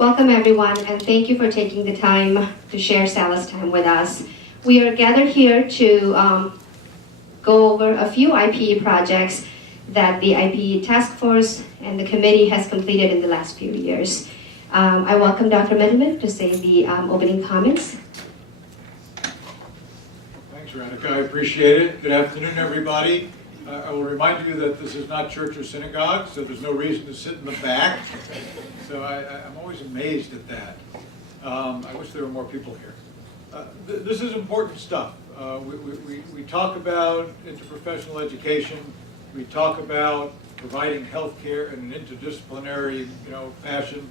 Welcome everyone, and thank you for taking the time to share Salus time with us. We are gathered here to go over a few IPE projects that the IPE task force and the committee has completed in the last few years. I welcome Dr. Middleman to say the opening comments. Thanks, Radhika. I appreciate it. Good afternoon, everybody. I will remind you that this is not church or synagogue, so there's no reason to sit in the back. So I'm always amazed at that. I wish there were more people here. This is important stuff. We talk about interprofessional education. We talk about providing health care in an interdisciplinary, fashion.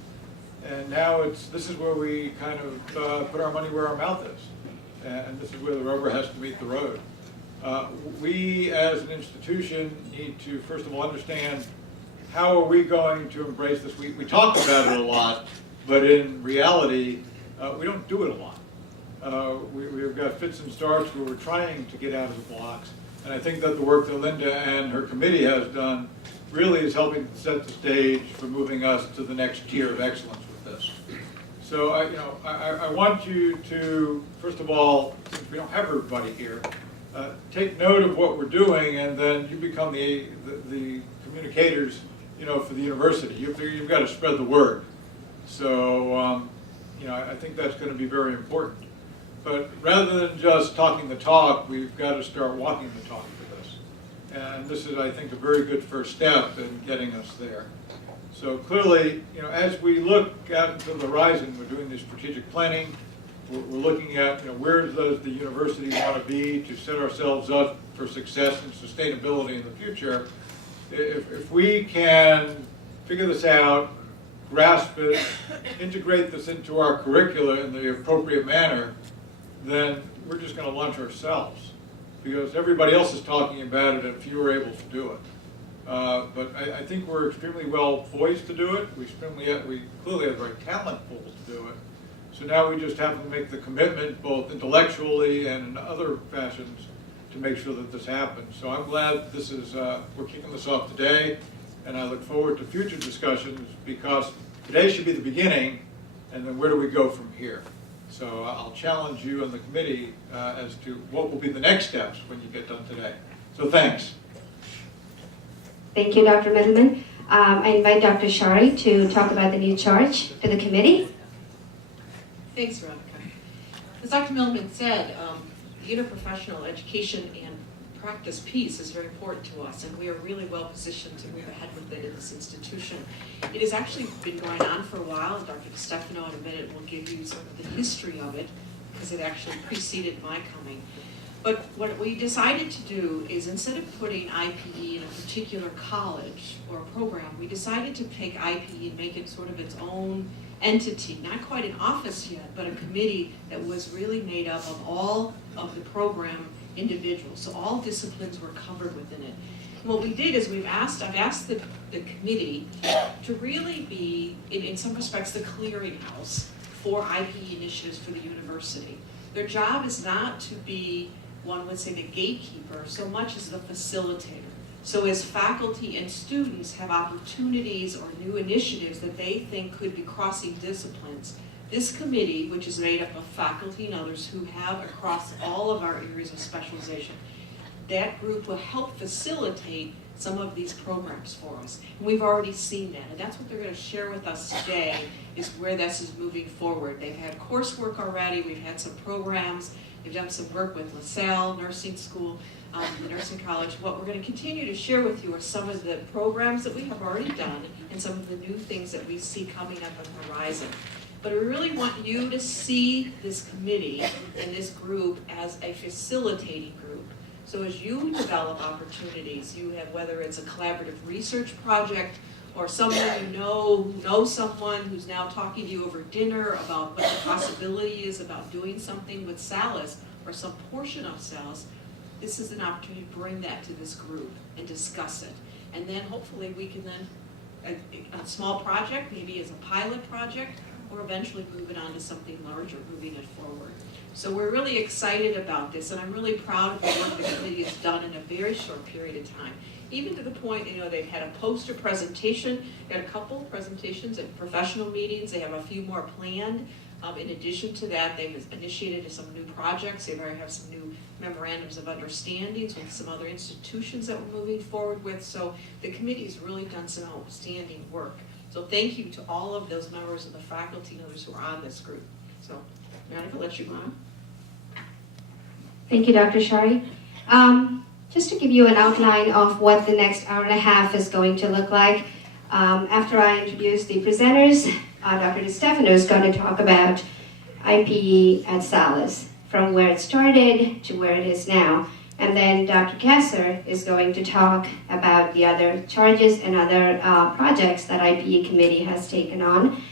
And now this is where we kind of put our money where our mouth is. And this is where the rubber has to meet the road. We as an institution need to first of all understand how are we going to embrace this. We talk about it a lot, but in reality we don't do it a lot. We've got fits and starts where we're trying to get out of the blocks, and I think that the work that Linda and her committee has done really is helping to set the stage for moving us to the next tier of excellence with this. So I want you to, first of all, since we don't have everybody here, take note of what we're doing, and then you become the communicators, for the university. You've got to spread the word. So, I think that's going to be very important. But rather than just talking the talk, we've got to start walking the talk for this. And this is, I think, a very good first step in getting us there. So clearly, as we look out into the horizon, we're doing this strategic planning. We're looking at, where does the university want to be to set ourselves up for success and sustainability in the future. If we can figure this out, grasp it, integrate this into our curricula in the appropriate manner, then we're just going to launch ourselves, because everybody else is talking about it and few are able to do it. But I think we're extremely well poised to do it. We clearly have the right talent pool to do it. So now we just have to make the commitment, both intellectually and in other fashions, to make sure that this happens. So I'm glad this is, we're kicking this off today, and I look forward to future discussions, because today should be the beginning, and then where do we go from here? So I'll challenge you and the committee as to what will be the next steps when you get done today. So thanks. Thank you, Dr. Middleman. I invite Dr. Shari to talk about the new charge to the committee. Thanks, Radhika. As Dr. Middleman said, the interprofessional education and practice piece is very important to us, and we are really well positioned to move ahead with it in this institution. It has actually been going on for a while, and Dr. DiStefano in a minute will give you sort of the history of it, because it actually preceded my coming. But what we decided to do is, instead of putting IPE in a particular college or program, we decided to take IPE and make it sort of its own entity, not quite an office yet, but a committee that was really made up of all of the program individuals. So all disciplines were covered within it. And what we did is I've asked the committee to really be, in some respects, the clearinghouse for IPE initiatives for the university. Their job is not to be, one would say, the gatekeeper, so much as the facilitator. So as faculty and students have opportunities or new initiatives that they think could be crossing disciplines, this committee, which is made up of faculty and others who have across all of our areas of specialization, that group will help facilitate some of these programs for us. And we've already seen that, and that's what they're going to share with us today, is where this is moving forward. They've had coursework already, we've had some programs, they've done some work with LaSalle Nursing School, the nursing college. What we're going to continue to share with you are some of the programs that we have already done and some of the new things that we see coming up on the horizon. But I really want you to see this committee and this group as a facilitating group. So as you develop opportunities, you have, whether it's a collaborative research project or someone you know who knows someone who's now talking to you over dinner about what the possibility is about doing something with Salus or some portion of Salus, this is an opportunity to bring that to this group and discuss it. And then hopefully we can then, a small project, maybe as a pilot project, or eventually move it on to something larger, moving it forward. So we're really excited about this, and I'm really proud of the work the committee has done in a very short period of time. Even to the point, they've had a poster presentation, they had a couple presentations at professional meetings, they have a few more planned. In addition to that, they've initiated some new projects, they already have some new memorandums of understandings with some other institutions that we're moving forward with. So the committee's really done some outstanding work. So thank you to all of those members of the faculty and others who are on this group. So, Radhika, I'll let you go on. Thank you, Dr. Shari. Just to give you an outline of what the next hour and a half is going to look like, after I introduce the presenters, Dr. DeStefano is going to talk about IPE at Salus, from where it started to where it is now. And then Dr. Kasser is going to talk about the other charges and other projects that IPE committee has taken on.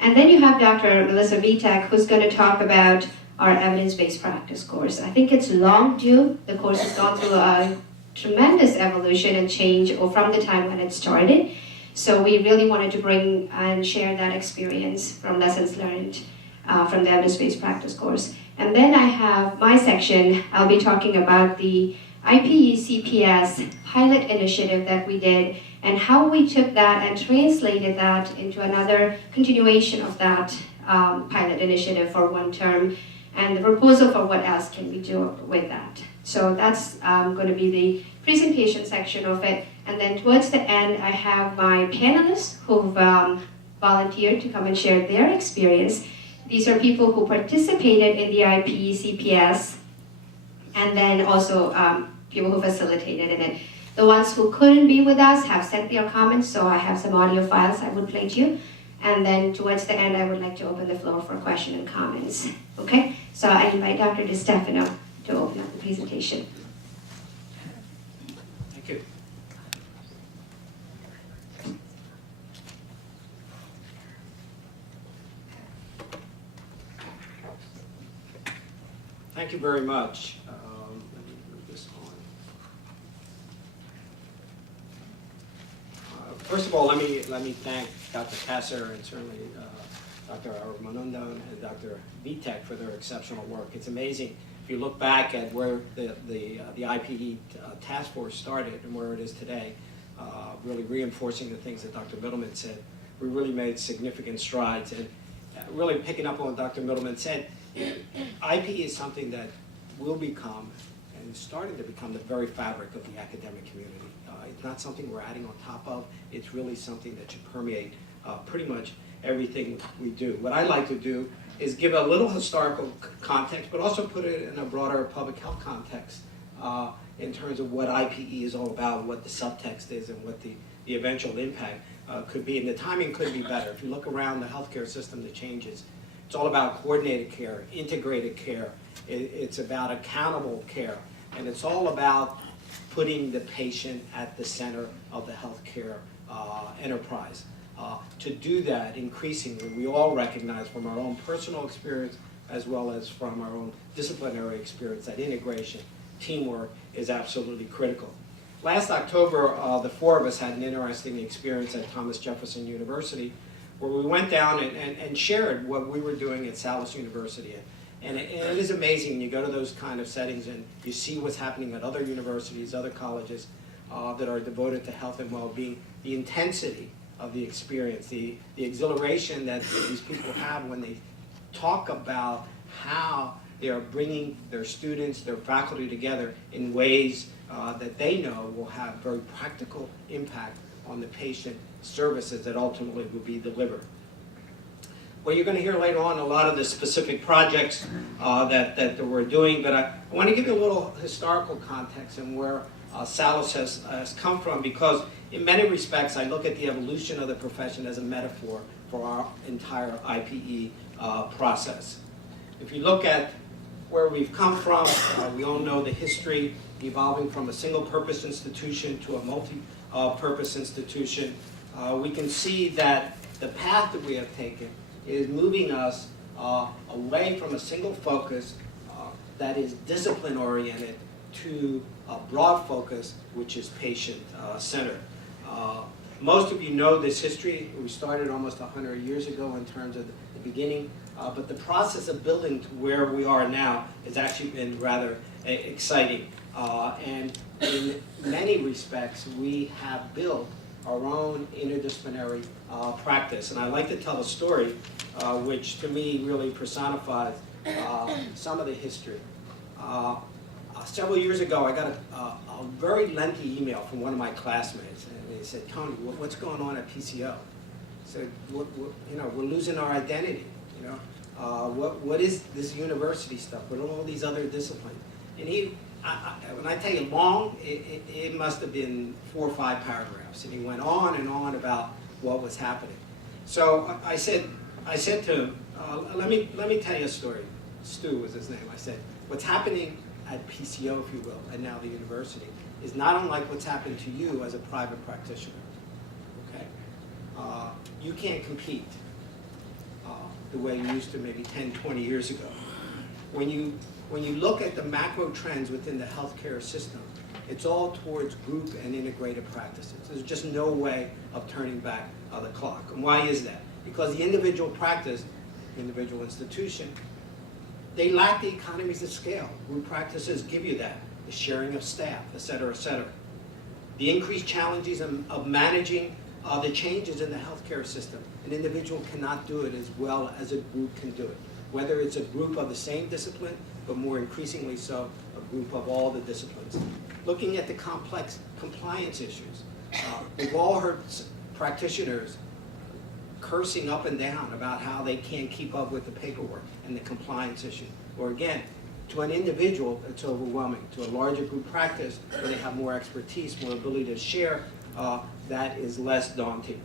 And then you have Dr. Melissa Vitek, who's going to talk about our evidence-based practice course. I think it's long due. The course has gone through a tremendous evolution and change from the time when it started. So we really wanted to bring and share that experience from lessons learned from the evidence-based practice course. And then I have my section. I'll be talking about the IPE CPS pilot initiative that we did and how we took that and translated that into another continuation of that pilot initiative for one term, and the proposal for what else can we do with that. So that's going to be the presentation section of it. And then towards the end, I have my panelists who've volunteered to come and share their experience. These are people who participated in the IPE CPS, and then also people who facilitated in it. The ones who couldn't be with us have sent their comments, so I have some audio files I would play to you. And then towards the end, I would like to open the floor for questions and comments. Okay? So I invite Dr. DeStefano to open up the presentation. Thank you. Thank you very much. Let me move this on. First of all, let me thank Dr. Kasser and certainly Dr. Aravamudhan and Dr. Vitek for their exceptional work. It's amazing if you look back at where the IPE task force started and where it is today, really reinforcing the things that Dr. Middleman said. We really made significant strides, and really picking up on what Dr. Middleman said, IPE is something that will become, and is starting to become, the very fabric of the academic community. It's not something we're adding on top of. It's really something that should permeate pretty much everything we do. What I like to do is give a little historical context, but also put it in a broader public health context in terms of what IPE is all about, what the subtext is, and what the eventual impact could be. And the timing could be better. If you look around the healthcare system, the changes. It's all about coordinated care, integrated care. It's about accountable care. And it's all about putting the patient at the center of the healthcare enterprise. To do that, increasingly, we all recognize from our own personal experience as well as from our own disciplinary experience that integration, teamwork is absolutely critical. Last October, the four of us had an interesting experience at Thomas Jefferson University where we went down and shared what we were doing at Salus University. And it is amazing when you go to those kind of settings and you see what's happening at other universities, other colleges that are devoted to health and well-being, the intensity of the experience, the exhilaration that these people have when they talk about how they are bringing their students, their faculty together in ways that they know will have very practical impact on the patient services that ultimately will be delivered. Well, you're going to hear later on a lot of the specific projects that we're doing, but I want to give you a little historical context and where Salus has come from, because in many respects I look at the evolution of the profession as a metaphor for our entire IPE process. If you look at where we've come from, we all know the history, evolving from a single-purpose institution to a multi-purpose institution. We can see that the path that we have taken is moving us away from a single focus that is discipline-oriented to a broad focus, which is patient-centered. Most of you know this history. We started almost 100 years ago in terms of the beginning, but the process of building to where we are now has actually been rather exciting. And in many respects, we have built our own interdisciplinary practice. And I like to tell a story which to me really personifies some of the history. Several years ago, I got a very lengthy email from one of my classmates, and they said, "Tony, what's going on at PCO?" I said, we're losing our identity. What is this university stuff? What are all these other disciplines? And when I tell you long, it must have been 4 or 5 paragraphs, and he went on and on about what was happening. So I said to him, let me tell you a story. Stu was his name. I said, what's happening at PCO, if you will, and now the university, is not unlike what's happened to you as a private practitioner. Okay, you can't compete the way you used to maybe 10, 20 years ago. When you look at the macro trends within the healthcare system, it's all towards group and integrated practices. There's just no way of turning back the clock. And why is that? Because the individual practice, individual institution, they lack the economies of scale. Group practices give you that, the sharing of staff, et cetera, et cetera. The increased challenges of managing the changes in the healthcare system. An individual cannot do it as well as a group can do it. Whether it's a group of the same discipline, but more increasingly so, a group of all the disciplines. Looking at the complex compliance issues. We've all heard practitioners cursing up and down about how they can't keep up with the paperwork and the compliance issue. Or again, to an individual, it's overwhelming. To a larger group practice, where they have more expertise, more ability to share, that is less daunting.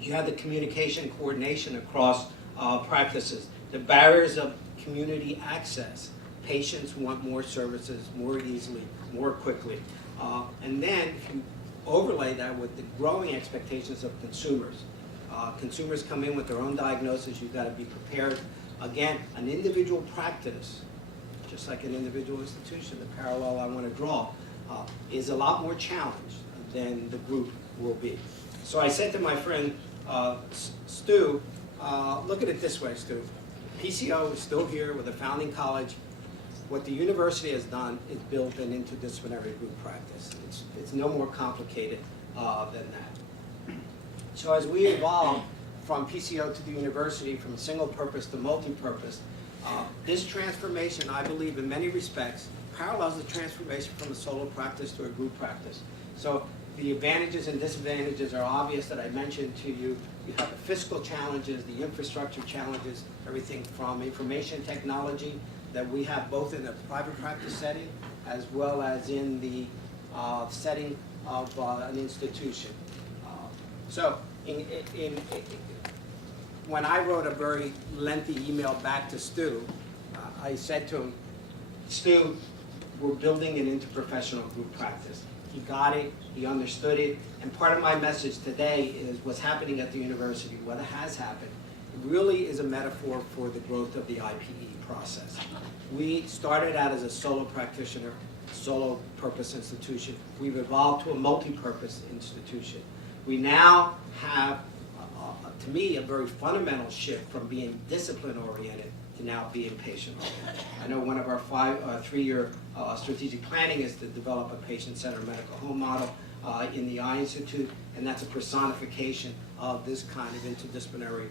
You have the communication coordination across practices. The barriers of community access. Patients want more services more easily, more quickly. And then if you overlay that with the growing expectations of consumers. Consumers come in with their own diagnosis. You've got to be prepared. Again, an individual practice, just like an individual institution, the parallel I want to draw, is a lot more challenged than the group will be. So I said to my friend Stu, look at it this way, Stu. PCO is still here with a founding college. What the university has done is built an interdisciplinary group practice. It's no more complicated than that. So as we evolve from PCO to the university, from single purpose to multi-purpose, this transformation, I believe, in many respects, parallels the transformation from a solo practice to a group practice. So the advantages and disadvantages are obvious that I mentioned to you. You have the fiscal challenges, the infrastructure challenges, everything from information technology that we have both in the private practice setting as well as in the setting of an institution. So when I wrote a very lengthy email back to Stu, I said to him, Stu, we're building an interprofessional group practice. He got it, he understood it, and part of my message today is what's happening at the university, what has happened, it really is a metaphor for the growth of the IPE process. We started out as a solo practitioner, solo purpose institution. We've evolved to a multi-purpose institution. We now have, to me, a very fundamental shift from being discipline-oriented to now being patient-oriented. I know one of our 3-year strategic planning is to develop a patient-centered medical home model in the Eye Institute, and that's a personification of this kind of interdisciplinary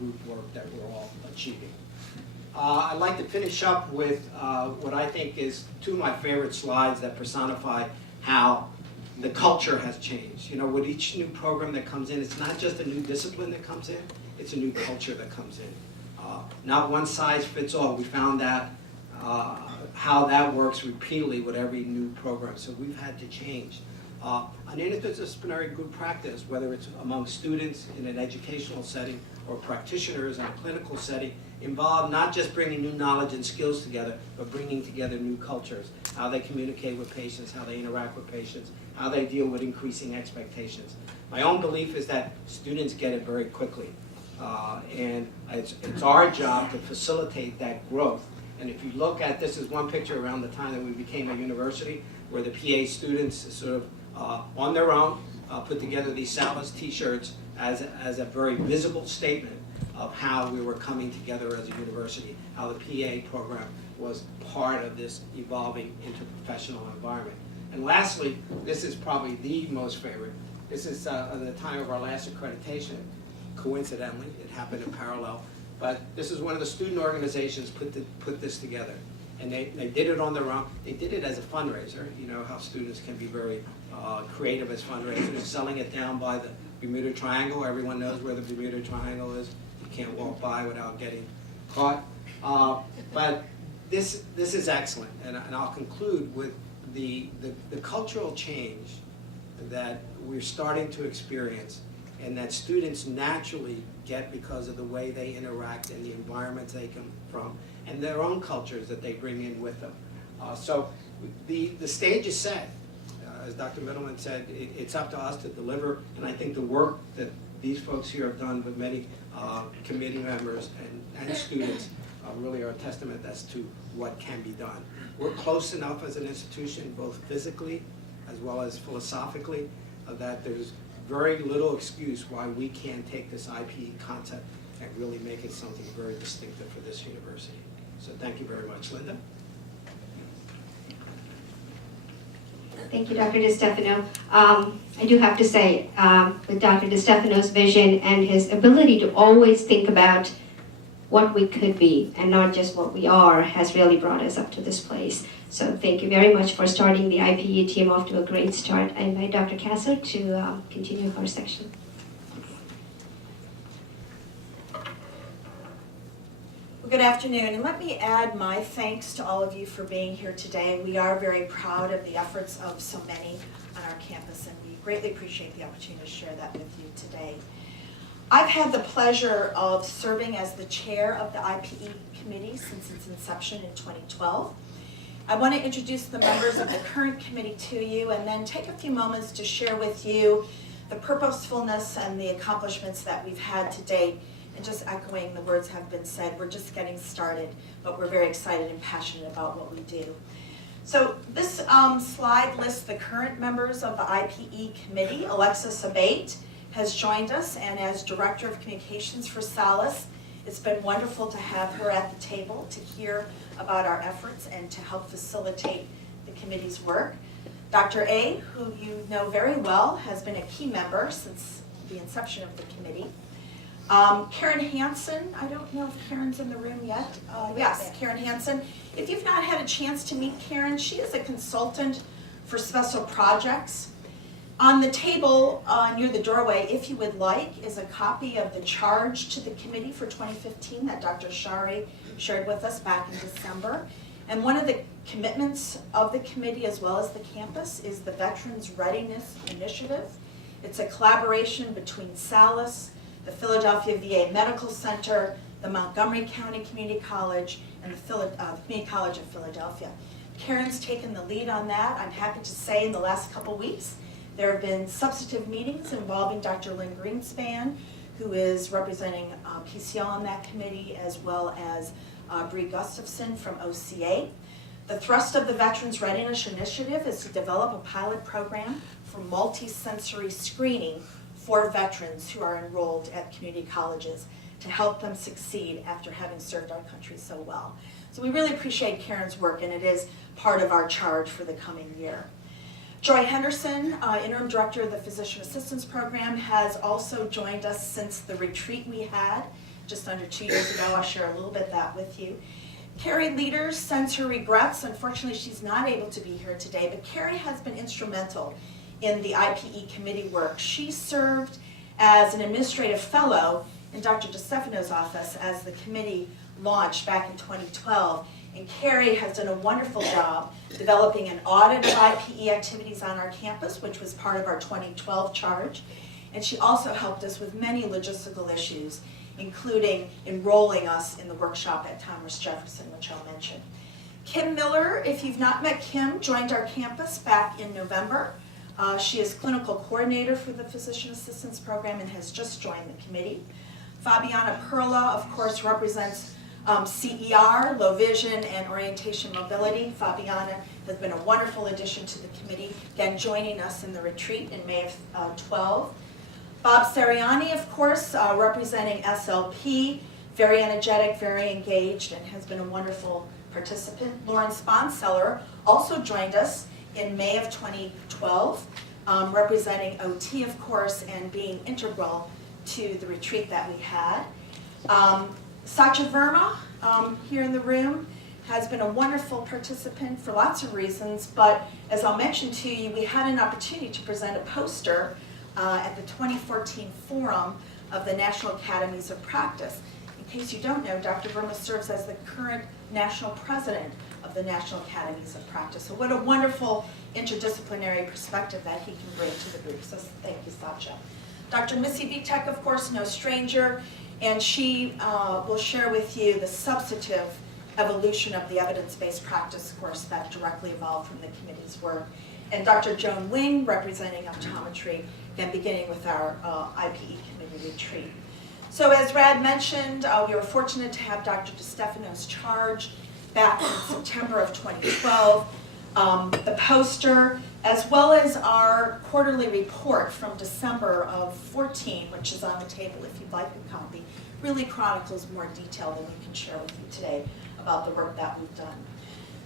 group work that we're all achieving. I'd like to finish up with what I think is 2 of my favorite slides that personify how the culture has changed. You know, with each new program that comes in, it's not just a new discipline that comes in, it's a new culture that comes in. Not one size fits all. We found out how that works repeatedly with every new program, so we've had to change. An interdisciplinary group practice, whether it's among students in an educational setting or practitioners in a clinical setting, involve not just bringing new knowledge and skills together, but bringing together new cultures, how they communicate with patients, how they interact with patients, how they deal with increasing expectations. My own belief is that students get it very quickly, and it's our job to facilitate that growth. And if you look at, this is one picture around the time that we became a university, where the PA students sort of on their own, put together these Salus t-shirts as a very visible statement of how we were coming together as a university, how the PA program was part of this evolving interprofessional environment. And lastly, this is probably the most favorite. This is at the time of our last accreditation. Coincidentally, it happened in parallel. But this is one of the student organizations put this together. And they did it on their own. They did it as a fundraiser. You know how students can be very creative as fundraisers, selling it down by the Bermuda Triangle. Everyone knows where the Bermuda Triangle is. You can't walk by without getting caught. But this is excellent. And I'll conclude with the cultural change that we're starting to experience and that students naturally get because of the way they interact and the environments they come from and their own cultures that they bring in with them. So the stage is set. As Dr. Middleman said, it's up to us to deliver, and I think the work that these folks here have done with many committee members and students really are a testament as to what can be done. We're close enough as an institution, both physically as well as philosophically, that there's very little excuse why we can't take this IPE concept and really make it something very distinctive for this university. So thank you very much. Linda? Thank you, Dr. DeStefano. I do have to say, with Dr. DeStefano's vision and his ability to always think about what we could be and not just what we are has really brought us up to this place. So thank you very much for starting the IPE team off to a great start. I invite Dr. Kasser to continue our section. Well, good afternoon, and let me add my thanks to all of you for being here today. We are very proud of the efforts of so many on our campus, and we greatly appreciate the opportunity to share that with you today. I've had the pleasure of serving as the chair of the IPE committee since its inception in 2012. I want to introduce the members of the current committee to you and then take a few moments to share with you the purposefulness and the accomplishments that we've had to date. And just echoing the words have been said, we're just getting started, but we're very excited and passionate about what we do. So this slide lists the current members of the IPE committee. Alexis Abate has joined us, and as Director of Communications for Salus, it's been wonderful to have her at the table to hear about our efforts and to help facilitate the committee's work. Dr. A, who you know very well, has been a key member since the inception of the committee. Karen Hansen, I don't know if Karen's in the room yet. Yes, Karen Hansen. If you've not had a chance to meet Karen, she is a consultant for special projects. On the table near the doorway, if you would like, is a copy of the charge to the committee for 2015 that Dr. Shari shared with us back in December. And one of the commitments of the committee as well as the campus is the Veterans Readiness Initiative. It's a collaboration between Salus, the Philadelphia VA Medical Center, the Montgomery County Community College, and the Community College of Philadelphia. Karen's taken the lead on that. I'm happy to say in the last couple weeks, there have been substantive meetings involving Dr. Lynn Greenspan, who is representing PCL on that committee, as well as Bree Gustafson from OCA. The thrust of the Veterans Readiness Initiative is to develop a pilot program for multi-sensory screening for veterans who are enrolled at community colleges to help them succeed after having served our country so well. So we really appreciate Karen's work, and it is part of our charge for the coming year. Joy Henderson, Interim Director of the Physician Assistance Program, has also joined us since the retreat we had just under 2 years ago. I'll share a little bit of that with you. Carrie Leaders sends her regrets. Unfortunately, she's not able to be here today, but Carrie has been instrumental in the IPE committee work. She served as an administrative fellow in Dr. DeStefano's office as the committee launched back in 2012. And Carrie has done a wonderful job developing an audit of IPE activities on our campus, which was part of our 2012 charge. And she also helped us with many logistical issues, including enrolling us in the workshop at Thomas Jefferson, which I'll mention. Kim Miller, if you've not met Kim, joined our campus back in November. She is clinical coordinator for the Physician Assistance Program and has just joined the committee. Fabiana Perla, of course, represents CER, low vision, and orientation mobility. Fabiana has been a wonderful addition to the committee, again joining us in the retreat in May of 12. Bob Seriani, of course, representing SLP, very energetic, very engaged, and has been a wonderful participant. Lauren Sponseller also joined us in May of 2012, representing OT, of course, and being integral to the retreat that we had. Satya Verma, here in the room, has been a wonderful participant for lots of reasons, but as I'll mention to you, we had an opportunity to present a poster at the 2014 Forum of the National Academies of Practice. In case you don't know, Dr. Verma serves as the current national president of the National Academies of Practice. So what a wonderful interdisciplinary perspective that he can bring to the group. So thank you, Satya. Dr. Missy Vitek, of course, no stranger, and she will share with you the substantive evolution of the evidence-based practice course that directly evolved from the committee's work. And Dr. Joan Wing, representing optometry, again beginning with our IPE committee retreat. So as Rad mentioned, we were fortunate to have Dr. DeStefano's charge back in September of 2012. The poster, as well as our quarterly report from December of 14, which is on the table if you'd like a copy, really chronicles more detail than we can share with you today about the work that we've done.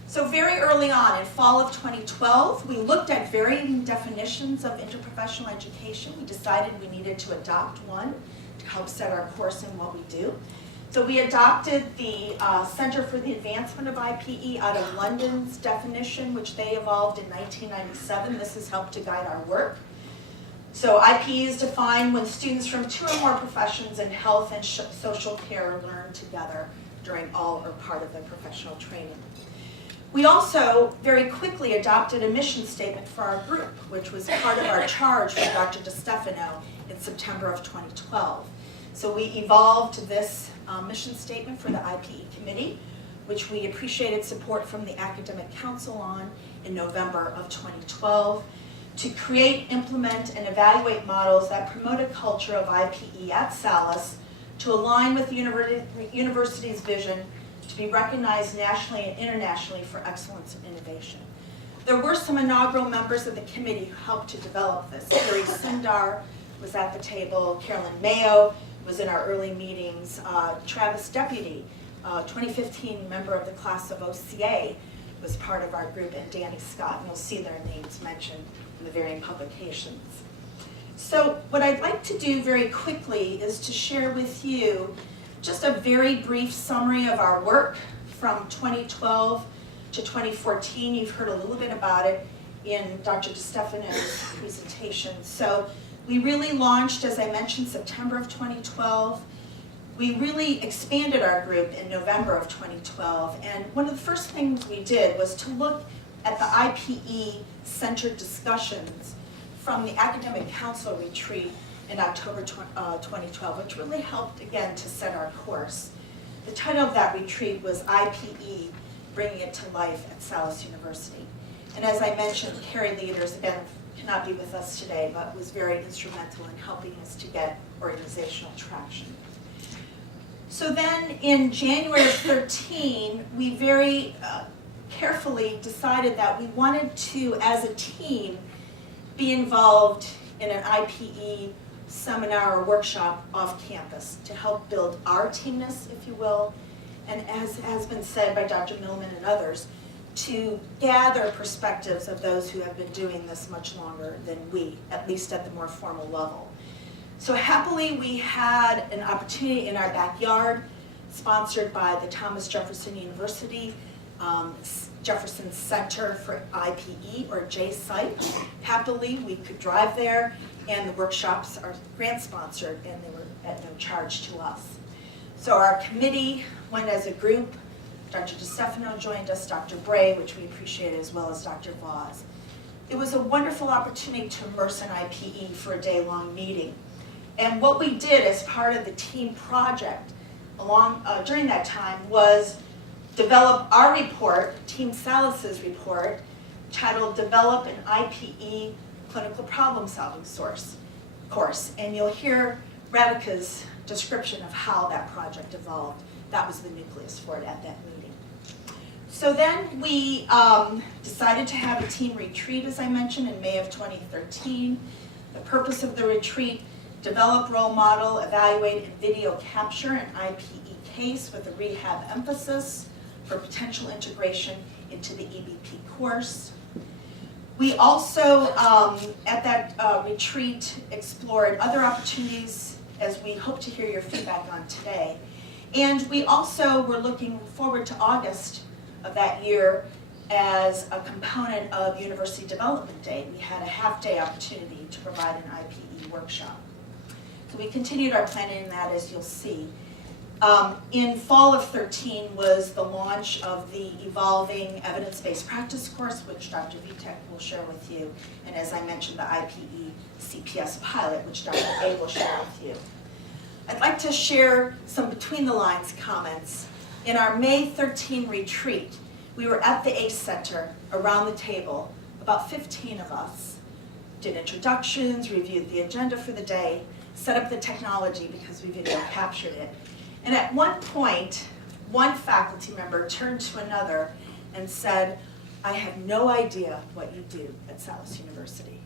So very early on, in fall of 2012, we looked at varying definitions of interprofessional education. We decided we needed to adopt one to help set our course in what we do. So we adopted the Center for the Advancement of IPE out of London's definition, which they evolved in 1997. This has helped to guide our work. So IPE is defined when students from 2 or more professions in health and social care learn together during all or part of their professional training. We also very quickly adopted a mission statement for our group, which was part of our charge from Dr. DeStefano in September of 2012. So we evolved this mission statement for the IPE committee, which we appreciated support from the Academic Council on in November of 2012, to create, implement, and evaluate models that promote a culture of IPE at Salus to align with the university's vision to be recognized nationally and internationally for excellence and innovation. There were some inaugural members of the committee who helped to develop this. Gary Sundar was at the table, Carolyn Mayo was in our early meetings, Travis Deputy, 2015 member of the class of OCA, was part of our group, and Danny Scott, and you'll see their names mentioned in the varying publications. So what I'd like to do very quickly is to share with you just a very brief summary of our work from 2012 to 2014. You've heard a little bit about it in Dr. DeStefano's presentation. So we really launched, as I mentioned, September of 2012. We really expanded our group in November of 2012, and one of the first things we did was to look at the IPE-centered discussions from the Academic Council retreat in October 2012, which really helped, again, to set our course. The title of that retreat was IPE, Bringing It to Life at Salus University. And as I mentioned, Carrie Leaders, again, cannot be with us today, but was very instrumental in helping us to get organizational traction. So then in January of 13, we very carefully decided that we wanted to, as a team, be involved in an IPE seminar or workshop off campus to help build our teamness, if you will, and as has been said by Dr. Millman and others, to gather perspectives of those who have been doing this much longer than we, at least at the more formal level. So happily, we had an opportunity in our backyard, sponsored by the Thomas Jefferson University Jefferson Center for IPE, or JSIPE. Happily, we could drive there, and the workshops are grant-sponsored, and they were at no charge to us. So our committee went as a group. Dr. DeStefano joined us, Dr. Bray, which we appreciated, as well as Dr. Voss. It was a wonderful opportunity to immerse in IPE for a day-long meeting. And what we did as part of the team project during that time was develop our report, Team Salus's report, titled Develop an IPE Clinical Problem Solving Course. And you'll hear Radhika's description of how that project evolved. That was the nucleus for it at that meeting. So then we decided to have a team retreat, as I mentioned, in May of 2013. The purpose of the retreat: develop role model, evaluate, and video capture an IPE case with a rehab emphasis for potential integration into the EBP course. We also, at that retreat, explored other opportunities, as we hope to hear your feedback on today. And we also were looking forward to August of that year as a component of University Development Day. We had a half-day opportunity to provide an IPE workshop. So we continued our planning in that, as you'll see. In fall of 13 was the launch of the Evolving Evidence-Based Practice course, which Dr. Vitek will share with you, and as I mentioned, the IPE CPS pilot, which Dr. A will share with you. I'd like to share some between-the-lines comments. In our May 13 retreat, we were at the ACE Center around the table, about 15 of us, did introductions, reviewed the agenda for the day, set up the technology because we video captured it. And at one point, one faculty member turned to another and said, "I have no idea what you do at Salus University."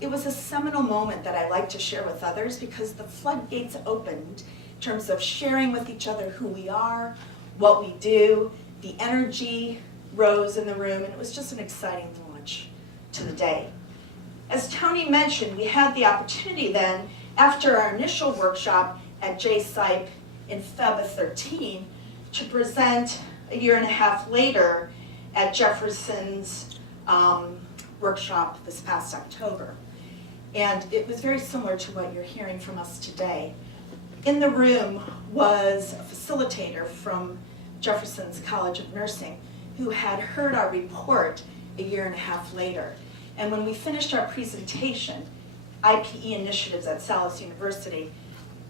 It was a seminal moment that I like to share with others because the floodgates opened in terms of sharing with each other who we are, what we do. The energy rose in the room, and it was just an exciting launch to the day. As Tony mentioned, we had the opportunity then, after our initial workshop at JSIPE in Feb of 13, to present a year and a half later at Jefferson's workshop this past October. And it was very similar to what you're hearing from us today. In the room was a facilitator from Jefferson's College of Nursing who had heard our report a year and a half later. And when we finished our presentation, IPE initiatives at Salus University,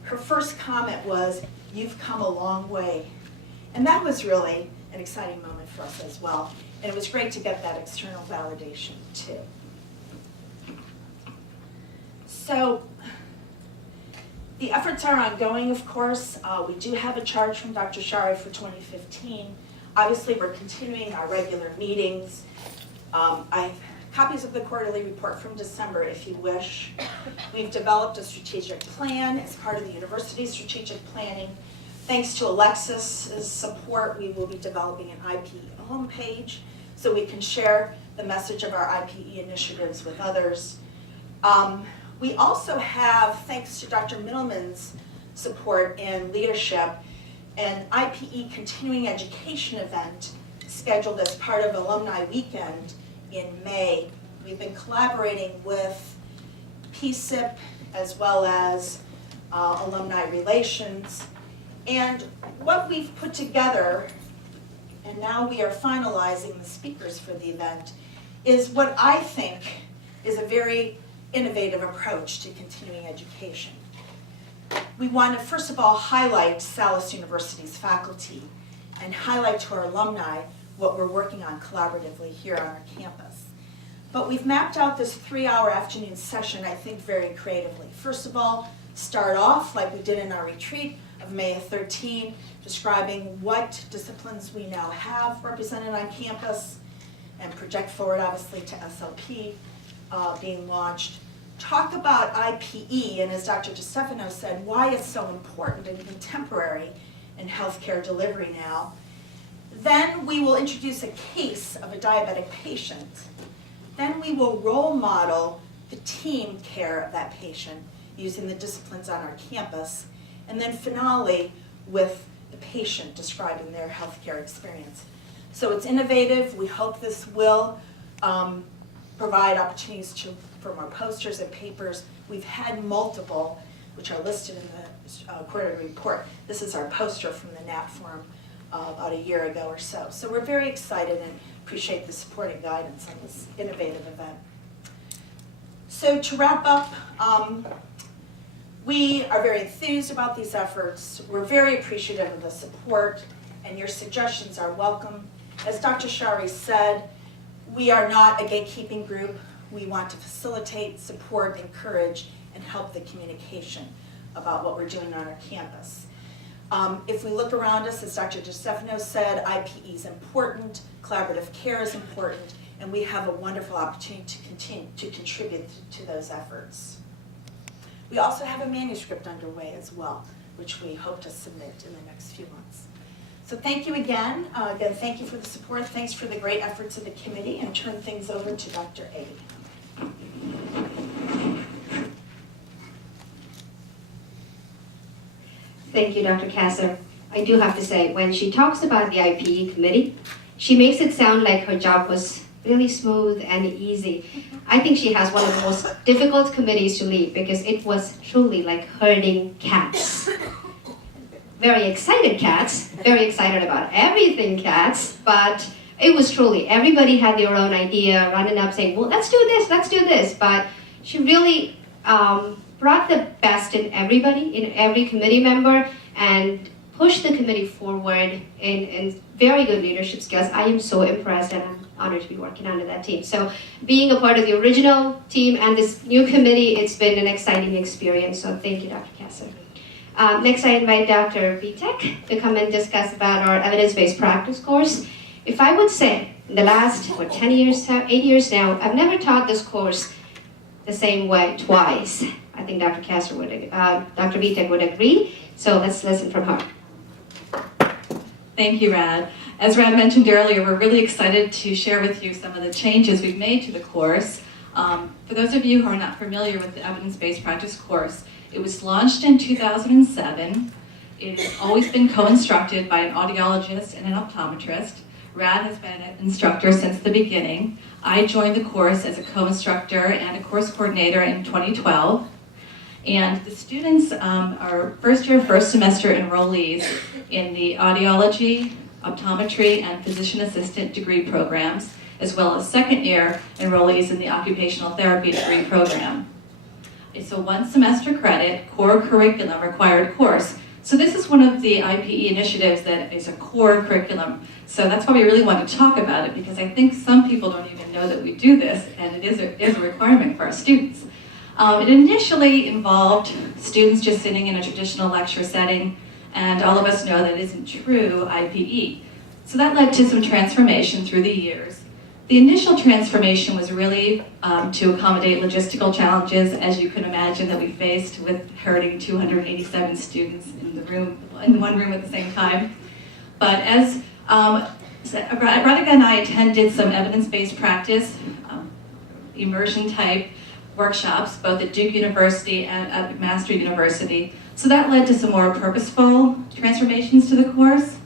her first comment was, "You've come a long way." And that was really an exciting moment for us as well. And it was great to get that external validation too. So the efforts are ongoing, of course. We do have a charge from Dr. Shari for 2015. Obviously, we're continuing our regular meetings. I have copies of the quarterly report from December if you wish. We've developed a strategic plan as part of the university's strategic planning. Thanks to Alexis's support, we will be developing an IPE homepage so we can share the message of our IPE initiatives with others. We also have, thanks to Dr. Middleman's support and leadership, an IPE continuing education event scheduled as part of Alumni Weekend in May. We've been collaborating with PSIP as well as Alumni Relations. And what we've put together, and now we are finalizing the speakers for the event, is what I think is a very innovative approach to continuing education. We want to, first of all, highlight Salus University's faculty and highlight to our alumni what we're working on collaboratively here on our campus. But we've mapped out this 3-hour afternoon session, I think, very creatively. First of all, start off like we did in our retreat of May of 13, describing what disciplines we now have represented on campus, and project forward, obviously, to SLP being launched. Talk about IPE, and as Dr. DeStefano said, why it's so important and contemporary in healthcare delivery now. Then we will introduce a case of a diabetic patient. Then we will role model the team care of that patient using the disciplines on our campus. And then finale with the patient describing their healthcare experience. So it's innovative. We hope this will provide opportunities for more posters and papers. We've had multiple, which are listed in the quarterly report. This is our poster from the NAP Forum about a year ago or so. So we're very excited and appreciate the support and guidance on this innovative event. So to wrap up, we are very enthused about these efforts. We're very appreciative of the support, and your suggestions are welcome. As Dr. Shari said, we are not a gatekeeping group. We want to facilitate, support, encourage, and help the communication about what we're doing on our campus. If we look around us, as Dr. DeStefano said, IPE is important, collaborative care is important, and we have a wonderful opportunity to continue to contribute to those efforts. We also have a manuscript underway as well, which we hope to submit in the next few months. So thank you again. Again, thank you for the support. Thanks for the great efforts of the committee, and turn things over to Dr. A. Thank you, Dr. Kasser. I do have to say, when she talks about the IPE committee, she makes it sound like her job was really smooth and easy. I think she has one of the most difficult committees to lead because it was truly like herding cats. Very excited cats, very excited about everything cats, but it was truly, everybody had their own idea, running up saying, well, let's do this. But she really brought the best in everybody, in every committee member, and pushed the committee forward in very good leadership skills. I am so impressed, and I'm honored to be working under that team. So being a part of the original team and this new committee, it's been an exciting experience. So thank you, Dr. Kasser. Next, I invite Dr. Vitek to come and discuss about our evidence-based practice course. If I would say, in the last, 8 years now, I've never taught this course the same way twice. I think Dr. Kasser Dr. Vitek would agree. So let's listen from her. Thank you, Rad. As Rad mentioned earlier, we're really excited to share with you some of the changes we've made to the course. For those of you who are not familiar with the evidence-based practice course, it was launched in 2007. It has always been co-instructed by an audiologist and an optometrist. Rad has been an instructor since the beginning. I joined the course as a co-instructor and a course coordinator in 2012. And the students are first semester enrollees in the audiology, optometry, and physician assistant degree programs, as well as second year enrollees in the occupational therapy degree program. It's a 1 semester credit, core curriculum required course. So this is one of the IPE initiatives that is a core curriculum. So that's why we really want to talk about it, because I think some people don't even know that we do this, and it is a requirement for our students. It initially involved students just sitting in a traditional lecture setting, and all of us know that isn't true IPE. So that led to some transformation through the years. The initial transformation was really to accommodate logistical challenges, as you can imagine, that we faced with herding 287 students in one room at the same time. But as Radhika and I attended some evidence-based practice, immersion type workshops, both at Duke University and at McMaster University. So that led to some more purposeful transformations to the course.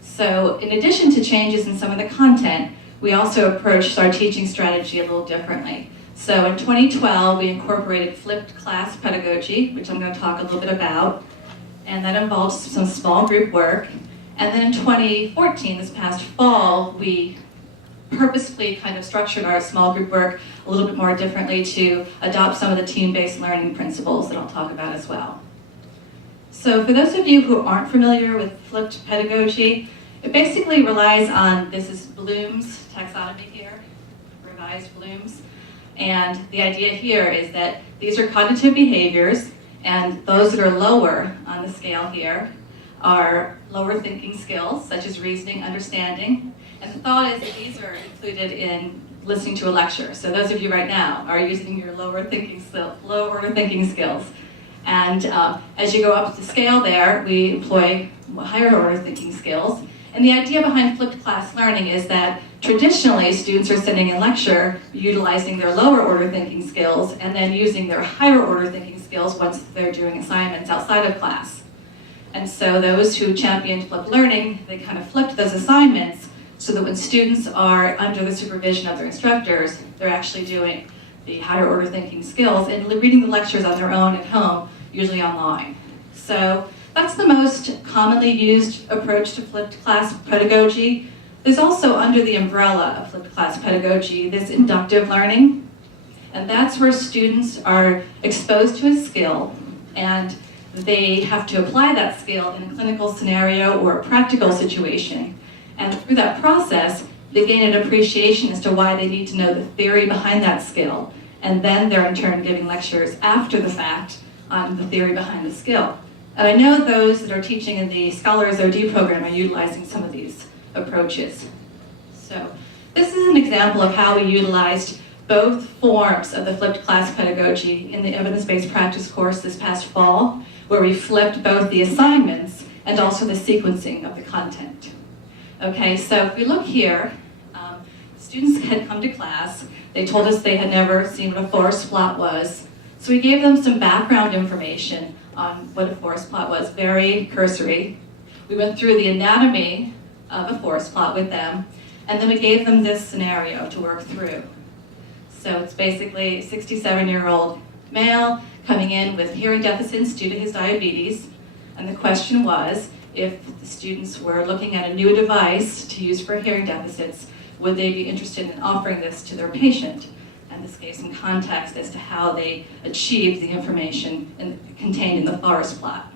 So in addition to changes in some of the content, we also approached our teaching strategy a little differently. So in 2012, we incorporated flipped class pedagogy, which I'm going to talk a little bit about, and that involves some small group work. And then in 2014, this past fall, we purposefully kind of structured our small group work a little bit more differently to adopt some of the team-based learning principles that I'll talk about as well. So for those of you who aren't familiar with flipped pedagogy, it basically relies on, this is Bloom's taxonomy here, revised Bloom's. And the idea here is that these are cognitive behaviors, and those that are lower on the scale here are lower thinking skills, such as reasoning, understanding. And the thought is that these are included in listening to a lecture. So those of you right now are using your lower order thinking skills. And as you go up the scale there, we employ higher order thinking skills. And the idea behind flipped class learning is that traditionally students are sitting in lecture utilizing their lower order thinking skills and then using their higher order thinking skills once they're doing assignments outside of class. And so those who championed flipped learning, they kind of flipped those assignments so that when students are under the supervision of their instructors, they're actually doing the higher order thinking skills and reading the lectures on their own at home, usually online. So that's the most commonly used approach to flipped class pedagogy. There's also, under the umbrella of flipped class pedagogy, this inductive learning. And that's where students are exposed to a skill and they have to apply that skill in a clinical scenario or a practical situation. And through that process, they gain an appreciation as to why they need to know the theory behind that skill. And then they're in turn giving lectures after the fact on the theory behind the skill. And I know those that are teaching in the Scholars OD program are utilizing some of these approaches. So this is an example of how we utilized both forms of the flipped class pedagogy in the evidence-based practice course this past fall, where we flipped both the assignments and also the sequencing of the content. Okay, so if we look here, students had come to class. They told us they had never seen what a forest plot was. So we gave them some background information on what a forest plot was, very cursory. We went through the anatomy of a forest plot with them, and then we gave them this scenario to work through. So it's basically a 67-year-old male coming in with hearing deficits due to his diabetes. And the question was, if the students were looking at a new device to use for hearing deficits, would they be interested in offering this to their patient? And this gave some context as to how they achieved the information contained in the forest plot.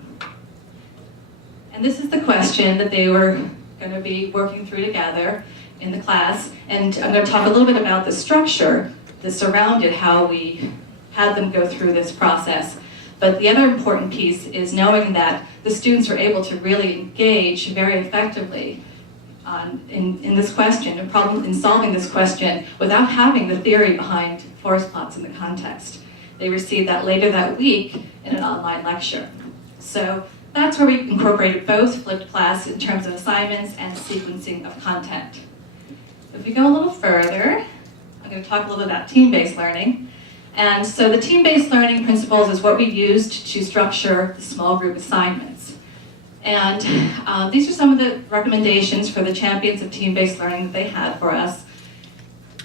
And this is the question that they were going to be working through together in the class. And I'm going to talk a little bit about the structure that surrounded how we had them go through this process. But the other important piece is knowing that the students were able to really engage very effectively in this question, in solving this question, without having the theory behind forest plots in the context. They received that later that week in an online lecture. So that's where we incorporated both flipped class in terms of assignments and sequencing of content. If we go a little further, I'm going to talk a little bit about team-based learning. And so the team-based learning principles is what we used to structure the small group assignments. And these are some of the recommendations for the champions of team-based learning that they had for us.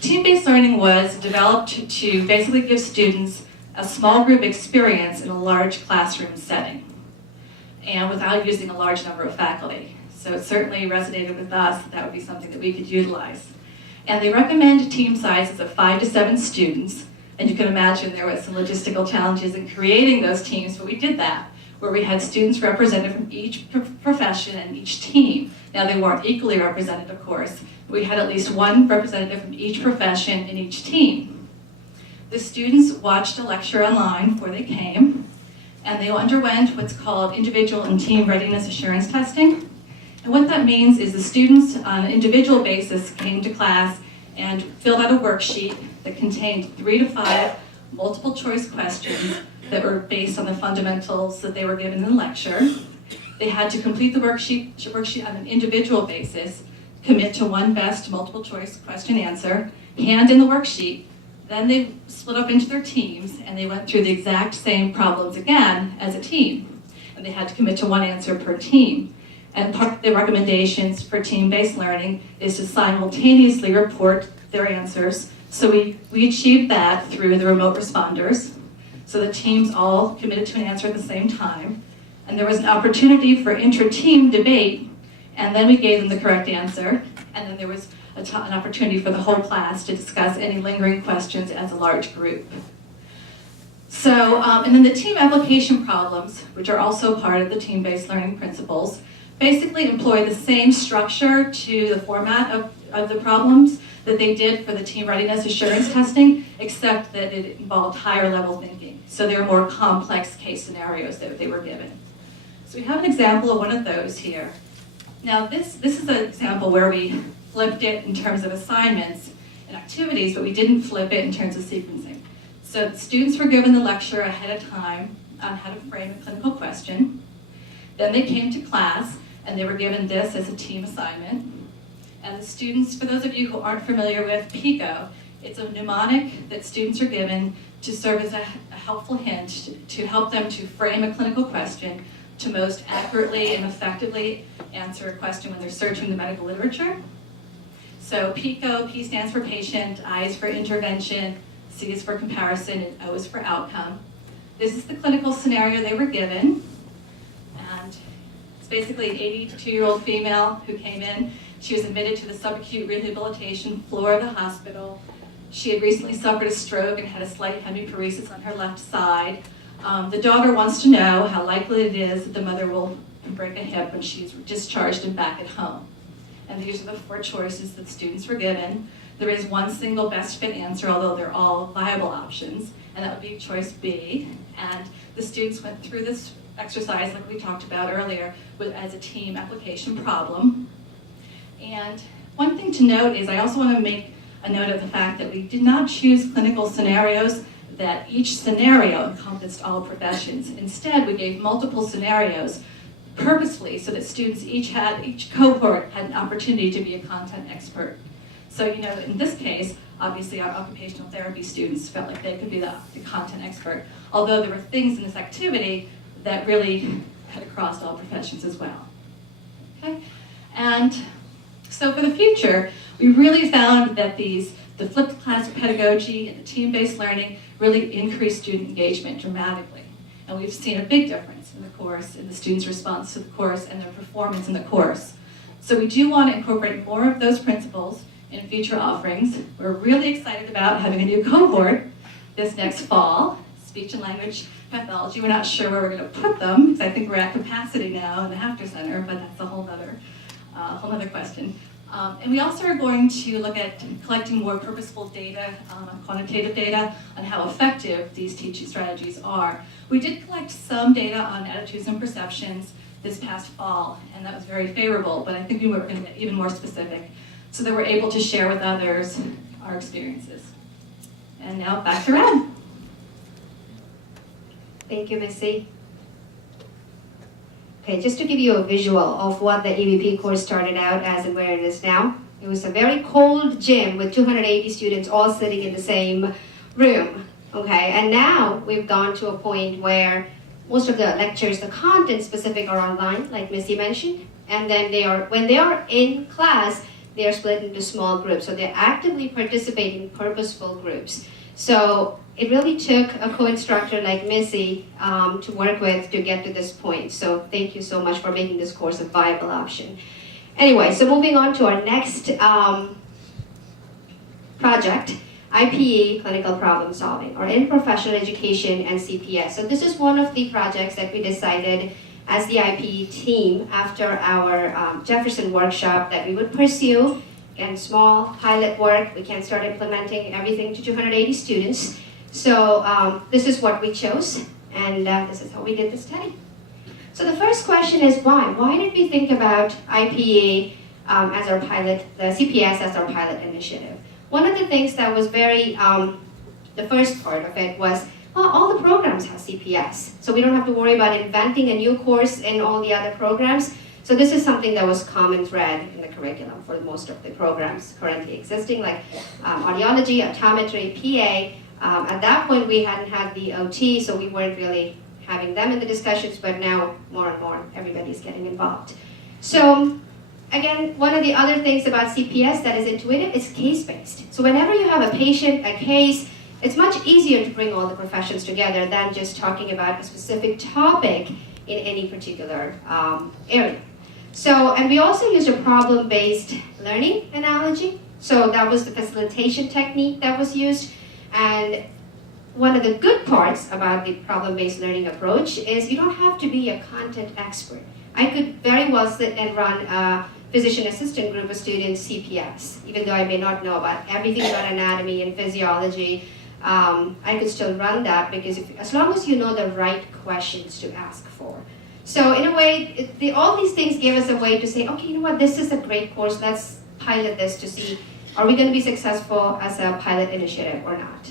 Team-based learning was developed to basically give students a small group experience in a large classroom setting, and without using a large number of faculty. So it certainly resonated with us that would be something that we could utilize. And they recommend team sizes of 5 to 7 students. And you can imagine there was some logistical challenges in creating those teams, but we did that, where we had students represented from each profession and each team. Now they weren't equally represented, of course. We had at least one representative from each profession in each team. The students watched a lecture online before they came, and they underwent what's called individual and team readiness assurance testing. And what that means is the students on an individual basis came to class and filled out a worksheet that contained 3 to 5 multiple choice questions that were based on the fundamentals that they were given in the lecture. They had to complete the worksheet on an individual basis, commit to one best multiple choice question answer, hand in the worksheet. Then they split up into their teams and they went through the exact same problems again as a team. And they had to commit to one answer per team. And part of the recommendations for team-based learning is to simultaneously report their answers. So we achieved that through the remote responders. So the teams all committed to an answer at the same time. And there was an opportunity for inter-team debate, and then we gave them the correct answer. And then there was an opportunity for the whole class to discuss any lingering questions as a large group. So, and then the team application problems, which are also part of the team-based learning principles, basically employ the same structure to the format of the problems that they did for the team readiness assurance testing, except that it involved higher level thinking. So there are more complex case scenarios that they were given. So we have an example of one of those here. Now this is an example where we flipped it in terms of assignments and activities, but we didn't flip it in terms of sequencing. So the students were given the lecture ahead of time on how to frame a clinical question. Then they came to class and they were given this as a team assignment. And the students, for those of you who aren't familiar with PICO, it's a mnemonic that students are given to serve as a helpful hint to help them to frame a clinical question, to most accurately and effectively answer a question when they're searching the medical literature. So PICO, P stands for patient, I is for intervention, C is for comparison, and O is for outcome. This is the clinical scenario they were given. And it's basically an 82-year-old female who came in. She was admitted to the subacute rehabilitation floor of the hospital. She had recently suffered a stroke and had a slight hemiparesis on her left side. The daughter wants to know how likely it is that the mother will break a hip when she's discharged and back at home. And these are the 4 choices that students were given. There is one single best fit answer, although they're all viable options, and that would be choice B. And the students went through this exercise like we talked about earlier as a team application problem. And one thing to note is I also want to make a note of the fact that we did not choose clinical scenarios that each scenario encompassed all professions. Instead, we gave multiple scenarios purposefully so that students each cohort had an opportunity to be a content expert. So, in this case, obviously our occupational therapy students felt like they could be the content expert, although there were things in this activity that really cut across all professions as well. Okay? And so for the future, we really found that the flipped class pedagogy and the team-based learning really increased student engagement dramatically. And we've seen a big difference in the course, in the students' response to the course and their performance in the course. So we do want to incorporate more of those principles in future offerings. We're really excited about having a new cohort this next fall, speech and language pathology. We're not sure where we're going to put them, because I think we're at capacity now in the Hafter Center, but that's a whole other question. And we also are going to look at collecting more purposeful data, quantitative data, on how effective these teaching strategies are. We did collect some data on attitudes and perceptions this past fall, and that was very favorable, but I think we were going to get even more specific so that we're able to share with others our experiences. And now back to Rad. Thank you, Missy. Okay, just to give you a visual of what the EVP course started out as and where it is now. It was a very cold gym with 280 students all sitting in the same room. Okay, and now we've gone to a point where most of the lectures, the content specific, are online, like Missy mentioned, and then when they are in class, they are split into small groups. So they're actively participating in purposeful groups. So it really took a co-instructor like Missy to work with to get to this point. So thank you so much for making this course a viable option. Anyway, so moving on to our next project, IPE, Clinical Problem Solving, or Interprofessional Education and CPS. So this is one of the projects that we decided as the IPE team after our Jefferson workshop that we would pursue. Again, small pilot work. We can start implementing everything to 280 students. So this is what we chose, and this is how we did the study. So the first question is why? Why did we think about IPE as our pilot, the CPS as our pilot initiative? One of the things that was the first part of it was, well, all the programs have CPS, so we don't have to worry about inventing a new course in all the other programs. So this is something that was common thread in the curriculum for most of the programs currently existing, like audiology, optometry, PA. At that point, we hadn't had the OT, so we weren't really having them in the discussions, but now more and more, everybody's getting involved. So again, one of the other things about CPS that is intuitive is case-based. So whenever you have a patient, a case, it's much easier to bring all the professions together than just talking about a specific topic in any particular area. So, and we also used a problem-based learning analogy. So that was the facilitation technique that was used. And one of the good parts about the problem-based learning approach is you don't have to be a content expert. I could very well sit and run a physician assistant group of students CPS, even though I may not know about everything about anatomy and physiology. I could still run that because as long as you know the right questions to ask for. So in a way, all these things gave us a way to say, okay, you know what, this is a great course, let's pilot this to see, are we going to be successful as a pilot initiative or not?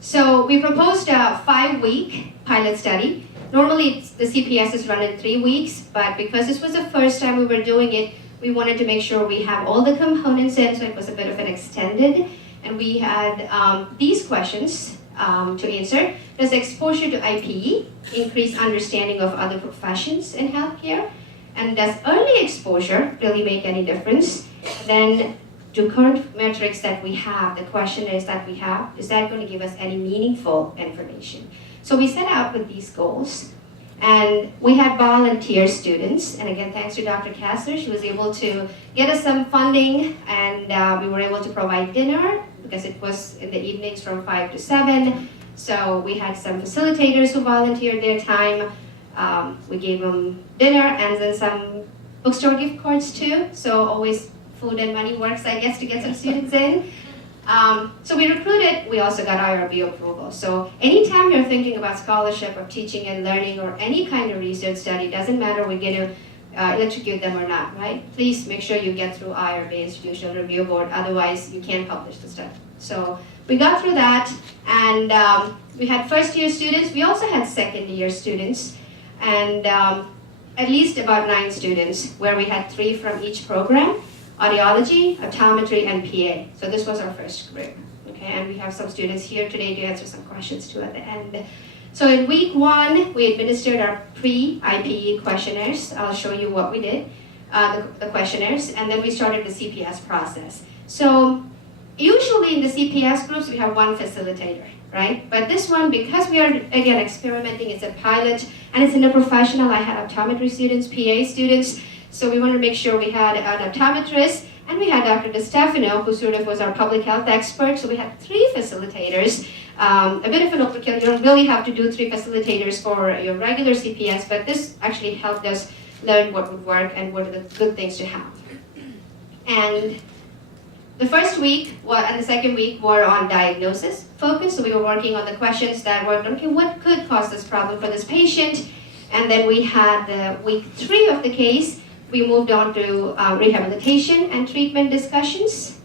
So we proposed a 5-week pilot study. Normally the CPS is run in 3 weeks, but because this was the first time we were doing it, we wanted to make sure we have all the components in, so it was a bit of an extended. And we had these questions to answer. Does exposure to IPE increase understanding of other professions in healthcare? And does early exposure really make any difference? Then do current metrics that we have, the questionnaires that we have, is that going to give us any meaningful information? So we set out with these goals. And we had volunteer students, and again, thanks to Dr. Kessler, she was able to get us some funding, and we were able to provide dinner, because it was in the evenings from 5 to 7. So we had some facilitators who volunteered their time. We gave them dinner, and then some bookstore gift cards too. So always food and money works, I guess, to get some students in. So we recruited, we also got IRB approval. So anytime you're thinking about scholarship of teaching and learning or any kind of research study, doesn't matter we're going to electrocute them or not, right? Please make sure you get through IRB, Institutional Review Board, otherwise you can't publish the stuff. So we got through that, and we had first year students, we also had second year students, and at least about 9 students, where we had 3 from each program, audiology, optometry, and PA. So this was our first group, okay? And we have some students here today to answer some questions too at the end. So in week 1, we administered our pre-IPE questionnaires. I'll show you what we did, the questionnaires, and then we started the CPS process. So usually in the CPS groups, we have 1 facilitator, right? But this one, because we are, again, experimenting, it's a pilot, and it's interprofessional. I had optometry students, PA students, so we wanted to make sure we had an optometrist, and we had Dr. DeStefano, who sort of was our public health expert, so we had 3 facilitators. A bit of an overkill. You don't really have to do 3 facilitators for your regular CPS, but this actually helped us learn what would work and what are the good things to have. And the first week and the second week were on diagnosis focus, so we were working on the questions that were, okay, what could cause this problem for this patient? And then we had the week 3 of the case, we moved on to rehabilitation and treatment discussions.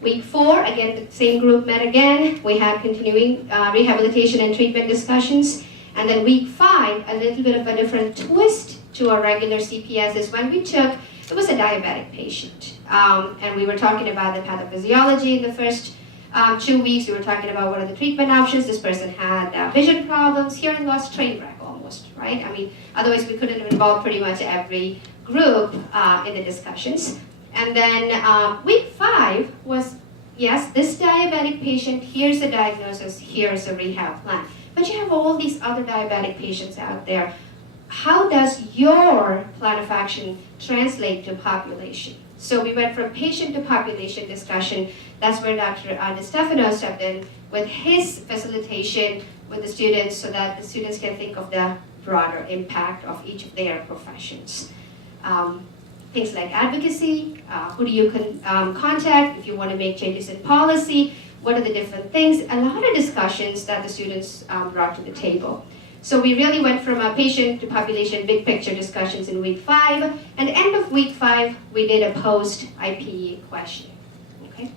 Week 4, again, the same group met again. We had continuing rehabilitation and treatment discussions. And then week 5, a little bit of a different twist to our regular CPS is when we took, it was a diabetic patient. And we were talking about the pathophysiology in the first 2 weeks. We were talking about what are the treatment options. This person had vision problems, hearing loss, train wreck almost, right? I mean, otherwise we couldn't have involved pretty much every group in the discussions. And then week 5 was, yes, this diabetic patient, here's a diagnosis, here's a rehab plan. But you have all these other diabetic patients out there. How does your plan of action translate to population? So we went from patient to population discussion. That's where Dr. DeStefano stepped in with his facilitation with the students so that the students can think of the broader impact of each of their professions. Things like advocacy, who do you contact if you want to make changes in policy, what are the different things, a lot of discussions that the students brought to the table. So we really went from a patient to population big picture discussions in week 5, and end of week 5, we did a post-IPE questionnaire, okay?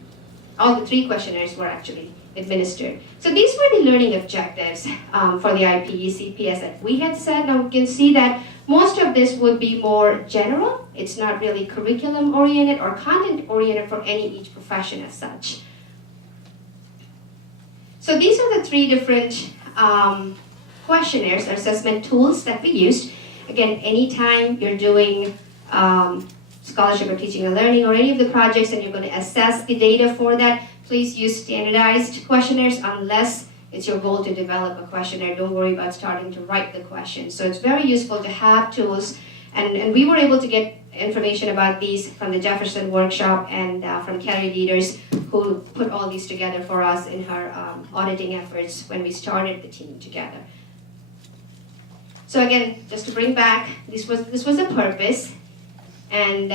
All the 3 questionnaires were actually administered. So these were the learning objectives for the IPE CPS that we had set. Now we can see that most of this would be more general. It's not really curriculum oriented or content oriented for each profession as such. So these are the 3 different questionnaires, or assessment tools that we used. Again, anytime you're doing scholarship or teaching and learning or any of the projects and you're going to assess the data for that, please use standardized questionnaires unless it's your goal to develop a questionnaire. Don't worry about starting to write the questions. So it's very useful to have tools, and we were able to get information about these from the Jefferson workshop and from Carrie Dieters, who put all these together for us in her auditing efforts when we started the team together. So again, just to bring back, this was a purpose, and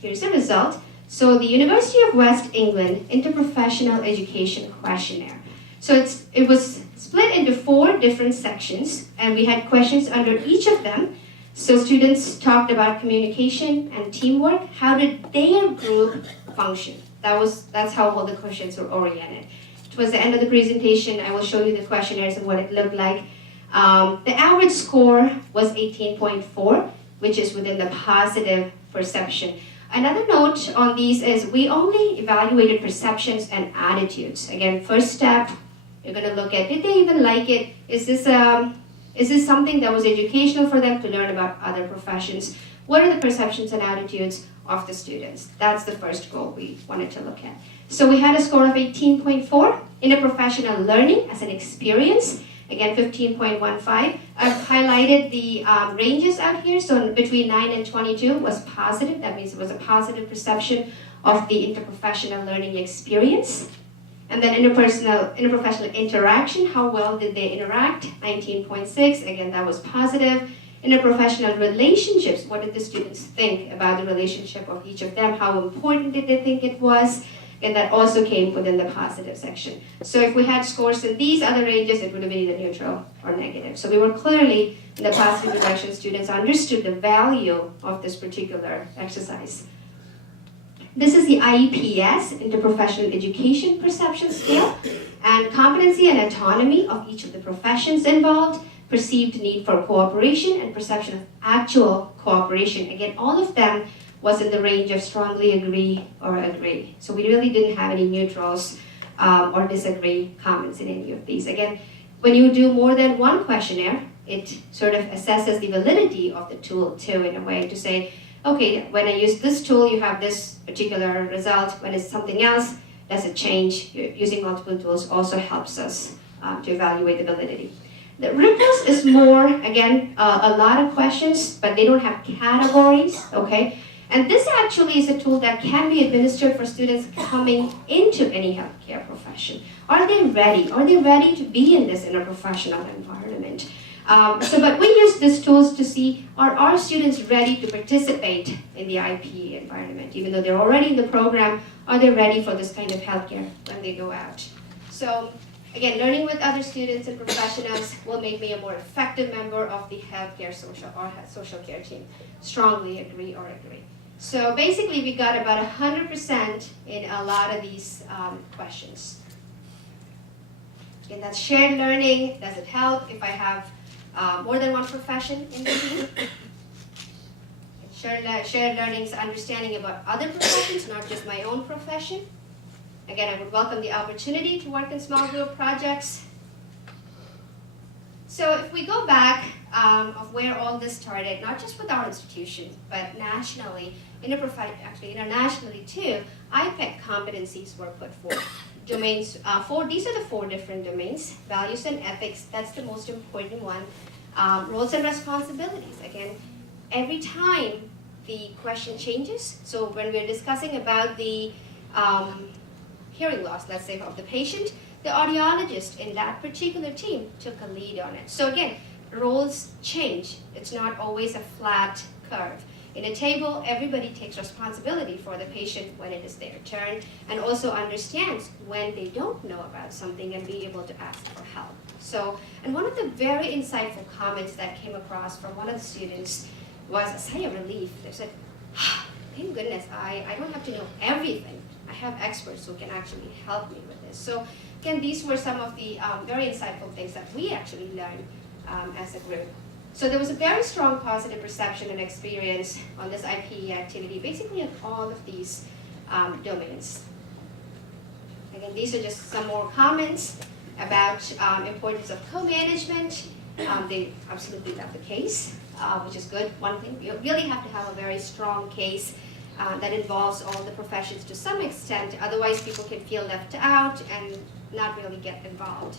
here's the result. So the University of West England Interprofessional Education Questionnaire. So it was split into 4 different sections, and we had questions under each of them. So students talked about communication and teamwork. How did their group function? That's how all the questions were oriented. Towards the end of the presentation, I will show you the questionnaires and what it looked like. The average score was 18.4, which is within the positive perception. Another note on these is we only evaluated perceptions and attitudes. Again, first step, you're going to look at, did they even like it? Is this something that was educational for them to learn about other professions? What are the perceptions and attitudes of the students? That's the first goal we wanted to look at. So we had a score of 18.4. Interprofessional learning as an experience, again 15.15. I've highlighted the ranges out here, so between 9 and 22 was positive. That means it was a positive perception of the interprofessional learning experience. And then interprofessional interaction, how well did they interact? 19.6, again that was positive. Interprofessional relationships, what did the students think about the relationship of each of them? How important did they think it was? and that also came within the positive section. So if we had scores in these other ranges, it would have been either neutral or negative. So we were clearly in the positive direction. Students understood the value of this particular exercise. This is the IEPS, Interprofessional Education Perception Scale, and competency and autonomy of each of the professions involved, perceived need for cooperation, and perception of actual cooperation. Again, all of them was in the range of strongly agree or agree. So we really didn't have any neutrals or disagree comments in any of these. Again, when you do more than one questionnaire, it sort of assesses the validity of the tool too, in a way to say, okay, when I use this tool, you have this particular result. When it's something else, does it change? Using multiple tools also helps us to evaluate the validity. The ripples is more, again, a lot of questions, but they don't have categories, okay? And this actually is a tool that can be administered for students coming into any healthcare profession. Are they ready? Are they ready to be in this interprofessional environment? But we use these tools to see, are our students ready to participate in the IPE environment? Even though they're already in the program, are they ready for this kind of healthcare when they go out? So again, learning with other students and professionals will make me a more effective member of the healthcare social care team. Strongly agree or agree. So basically, we got about 100% in a lot of these questions. And that's shared learning. Does it help if I have more than one profession in the team? Shared learning is understanding about other professions, not just my own profession. Again, I would welcome the opportunity to work in small group projects. So if we go back of where all this started, not just with our institution, but nationally, actually internationally too, IPEC competencies were put forth. Domains, these are the 4 different domains. Values and ethics, that's the most important one. Roles and responsibilities, again, every time the question changes, so when we're discussing about the hearing loss, let's say, of the patient, the audiologist in that particular team took a lead on it. So again, roles change. It's not always a flat curve. In a table, everybody takes responsibility for the patient when it is their turn, and also understands when they don't know about something and be able to ask for help. So, and one of the very insightful comments that came across from one of the students was a sigh of relief. They said, thank goodness, I don't have to know everything. I have experts who can actually help me with this. So again, these were some of the very insightful things that we actually learned as a group. So there was a very strong positive perception and experience on this IPE activity, basically in all of these domains. Again, these are just some more comments about importance of co-management. They absolutely love the case, which is good. One thing, you really have to have a very strong case that involves all the professions to some extent, otherwise people can feel left out and not really get involved.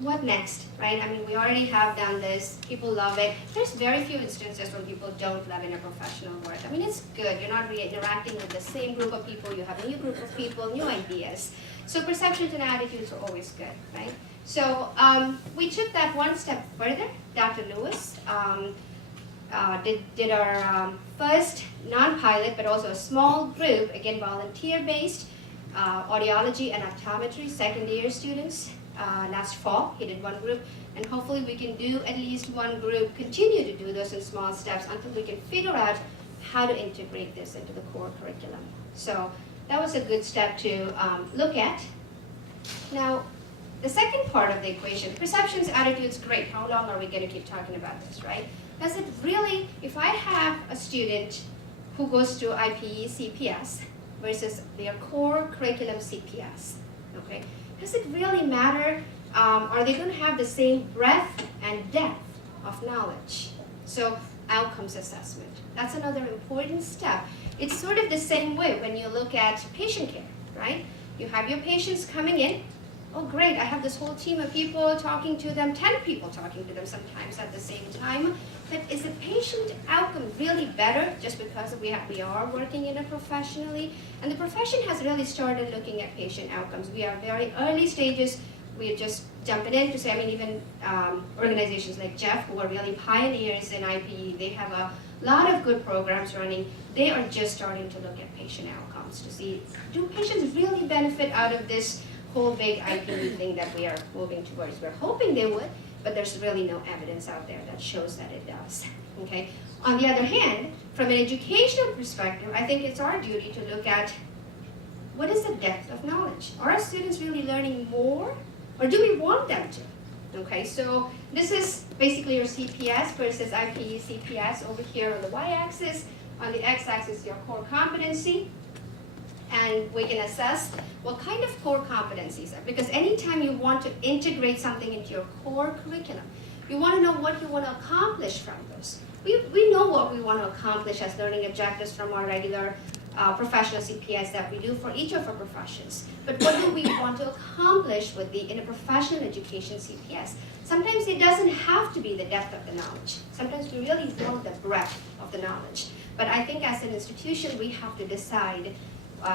What next, right? I mean, we already have done this, people love it. There's very few instances where people don't love interprofessional work. I mean, it's good, you're not interacting with the same group of people, you have a new group of people, new ideas. So perceptions and attitudes are always good, right? So we took that one step further. Dr. Lewis did our first non-pilot, but also a small group, again volunteer-based, audiology and optometry second-year students. Last fall, he did one group, and hopefully we can do at least one group, continue to do those in small steps until we can figure out how to integrate this into the core curriculum. So that was a good step to look at. Now, the second part of the equation, perceptions, attitudes, great. How long are we going to keep talking about this, right? Does it really, if I have a student who goes to IPE CPS versus their core curriculum CPS, okay? Does it really matter? Are they going to have the same breadth and depth of knowledge? So outcomes assessment, that's another important step. It's sort of the same way when you look at patient care, right? You have your patients coming in. Oh great, I have this whole team of people talking to them, 10 people talking to them sometimes at the same time. But is the patient outcome really better just because we are working interprofessionally? And the profession has really started looking at patient outcomes. We are very early stages. we're just jumping in to say, I mean, even organizations like Jeff, who are really pioneers in IPE, they have a lot of good programs running. They are just starting to look at patient outcomes to see, do patients really benefit out of this whole big IPE thing that we are moving towards? We're hoping they would, but there's really no evidence out there that shows that it does. Okay. On the other hand, from an educational perspective, I think it's our duty to look at what is the depth of knowledge? Are our students really learning more, or do we want them to? Okay, so this is basically your CPS versus IPE CPS over here on the y-axis. On the x-axis, your core competency. And we can assess what kind of core competencies are. Because anytime you want to integrate something into your core curriculum, you want to know what you want to accomplish from those. We know what we want to accomplish as learning objectives from our regular professional CPS that we do for each of our professions. But what do we want to accomplish with the interprofessional education CPS? Sometimes it doesn't have to be the depth of the knowledge. Sometimes we really want the breadth of the knowledge. But I think as an institution, we have to decide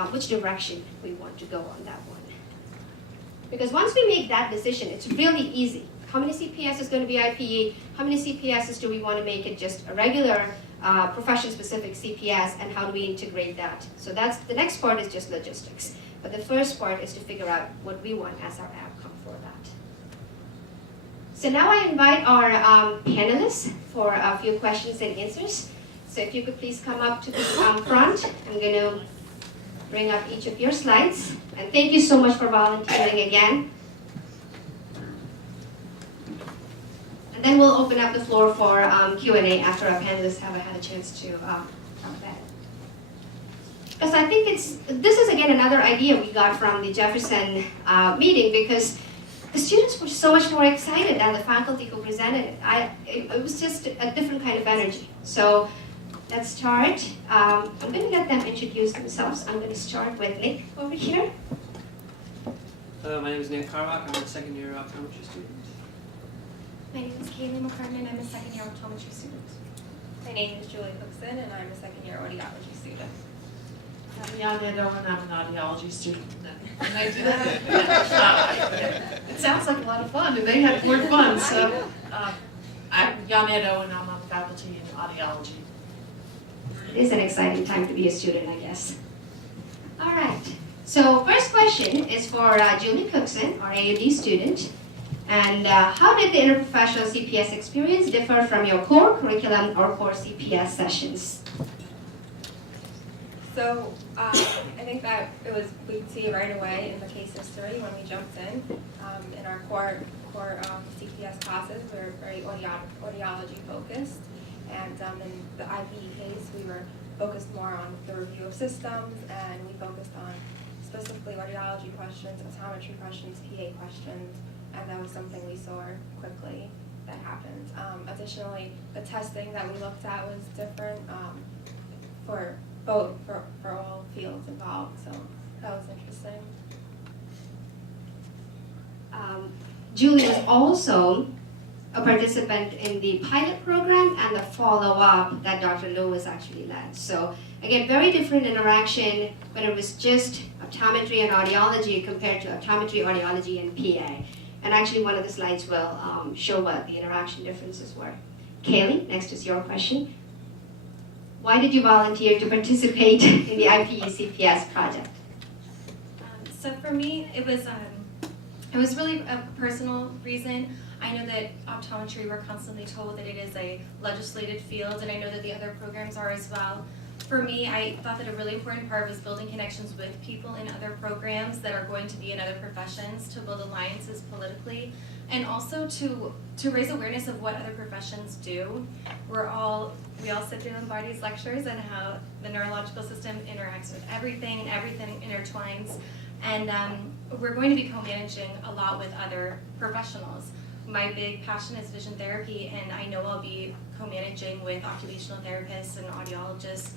which direction we want to go on that one. Because once we make that decision, it's really easy. How many CPS is going to be IPE? How many CPSs do we want to make it just a regular profession-specific CPS, and how do we integrate that? So that's the next part is just logistics. But the first part is to figure out what we want as our outcome for that. So now I invite our panelists for a few questions and answers. So if you could please come up to the front. I'm going to bring up each of your slides. And thank you so much for volunteering again. And then we'll open up the floor for Q&A after our panelists have had a chance to talk about it. Because I think this is again another idea we got from the Jefferson meeting, because the students were so much more excited than the faculty who presented it. It was just a different kind of energy. So let's start. I'm going to let them introduce themselves. I'm going to start with Nick over here. My name is Nick Carlock. I'm a second-year optometry student. My name is Kaylee McCartney, I'm a second-year optometry student. My name is Julie Cookson, and I'm a second-year audiology student. I'm Yana Doan, I'm an audiology student. And I do that. It sounds like a lot of fun, and they had more fun. So I'm Yana Doan, I'm on faculty in audiology. It is an exciting time to be a student, I guess. All right. So first question is for Julie Cookson, our AUD student. And how did the interprofessional CPS experience differ from your core curriculum or core CPS sessions? So I think that we could see right away in the case history when we jumped in our core CPS classes, we were very audiology focused. And in the IPE case, we were focused more on the review of systems, and we focused on specifically audiology questions, optometry questions, PA questions. And that was something we saw quickly that happened. Additionally, the testing that we looked at was different for all fields involved, so that was interesting. Julie was also a participant in the pilot program and the follow-up that Dr. Lewis actually led. So again, very different interaction when it was just optometry and audiology compared to optometry, audiology, and PA. And actually one of the slides will show what the interaction differences were. Kaylee, next is your question. Why did you volunteer to participate in the IPE CPS project? So for me, it was really a personal reason. I know that optometry, we're constantly told that it is a legislated field, and I know that the other programs are as well. For me, I thought that a really important part was building connections with people in other programs that are going to be in other professions, to build alliances politically, and also to raise awareness of what other professions do. We all sit through Lombardi's lectures and how the neurological system interacts with everything, and everything intertwines. And we're going to be co-managing a lot with other professionals. My big passion is vision therapy, and I know I'll be co-managing with occupational therapists and audiologists.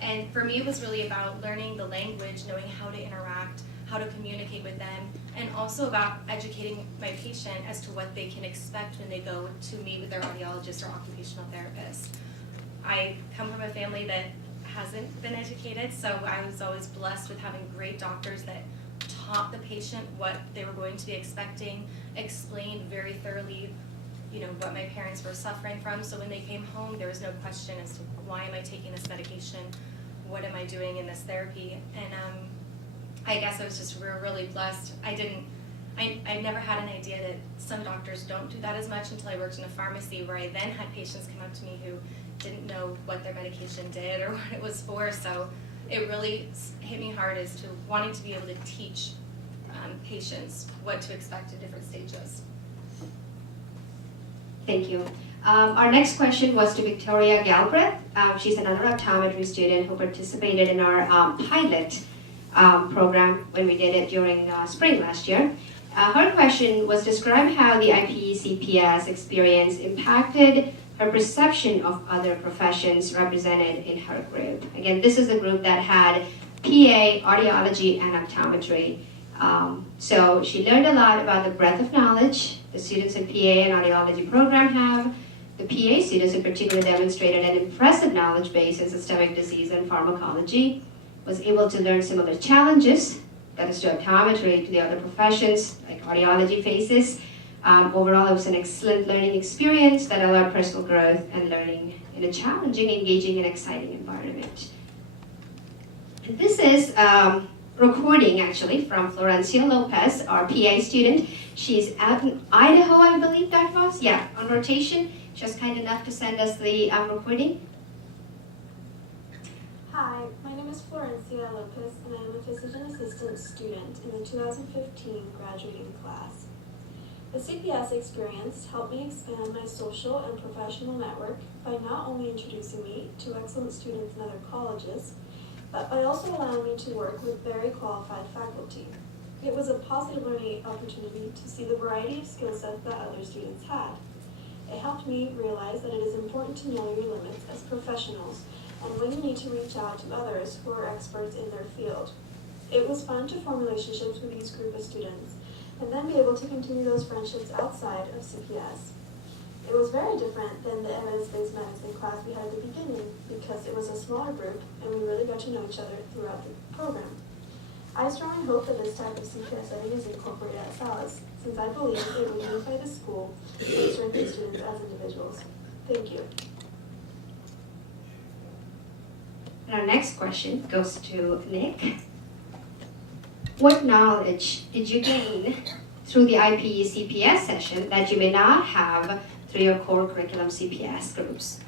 And for me, it was really about learning the language, knowing how to interact, how to communicate with them, and also about educating my patient as to what they can expect when they go to meet with their audiologist or occupational therapist. I come from a family that hasn't been educated, so I was always blessed with having great doctors that taught the patient what they were going to be expecting, explained very thoroughly, what my parents were suffering from. So when they came home, there was no question as to why am I taking this medication, what am I doing in this therapy, and I guess I was just really blessed. I never had an idea that some doctors don't do that as much until I worked in a pharmacy, where I then had patients come up to me who didn't know what their medication did or what it was for. So it really hit me hard as to wanting to be able to teach patients what to expect at different stages. Thank you. Our next question was to Victoria Galbraith. She's another optometry student who participated in our pilot program when we did it during spring last year. Her question was, describe how the IPE-CPS experience impacted her perception of other professions represented in her group. Again, this is a group that had PA, audiology, and optometry. So she learned a lot about the breadth of knowledge the students in PA and audiology program have. The PA students in particular demonstrated an impressive knowledge base in systemic disease and pharmacology, was able to learn similar challenges, that is to optometry, to the other professions like audiology faces. Overall, it was an excellent learning experience that allowed personal growth and learning in a challenging, engaging, and exciting environment. And this is recording actually from Florencia Lopez, our PA student. She's out in Idaho, I believe that was. Yeah, on rotation. She was kind enough to send us the recording. Hi, my name is Florencia Lopez, and I am a physician assistant student in the 2015 graduating class. The CPS experience helped me expand my social and professional network by not only introducing me to excellent students in other colleges, but by also allowing me to work with very qualified faculty. It was a positive learning opportunity to see the variety of skill sets that other students had. It helped me realize that it is important to know your limits as professionals and when you need to reach out to others who are experts in their field. It was fun to form relationships with these group of students and then be able to continue those friendships outside of CPS. It was very different than the evidence-based medicine class we had at the beginning because it was a smaller group and we really got to know each other throughout the program. I strongly hope that this type of CPS setting is incorporated at Salus, since I believe it will unify the school and strengthen students as individuals. Thank you. And our next question goes to Nick. What knowledge did you gain through the IPE CPS session that you may not have through your core curriculum CPS groups?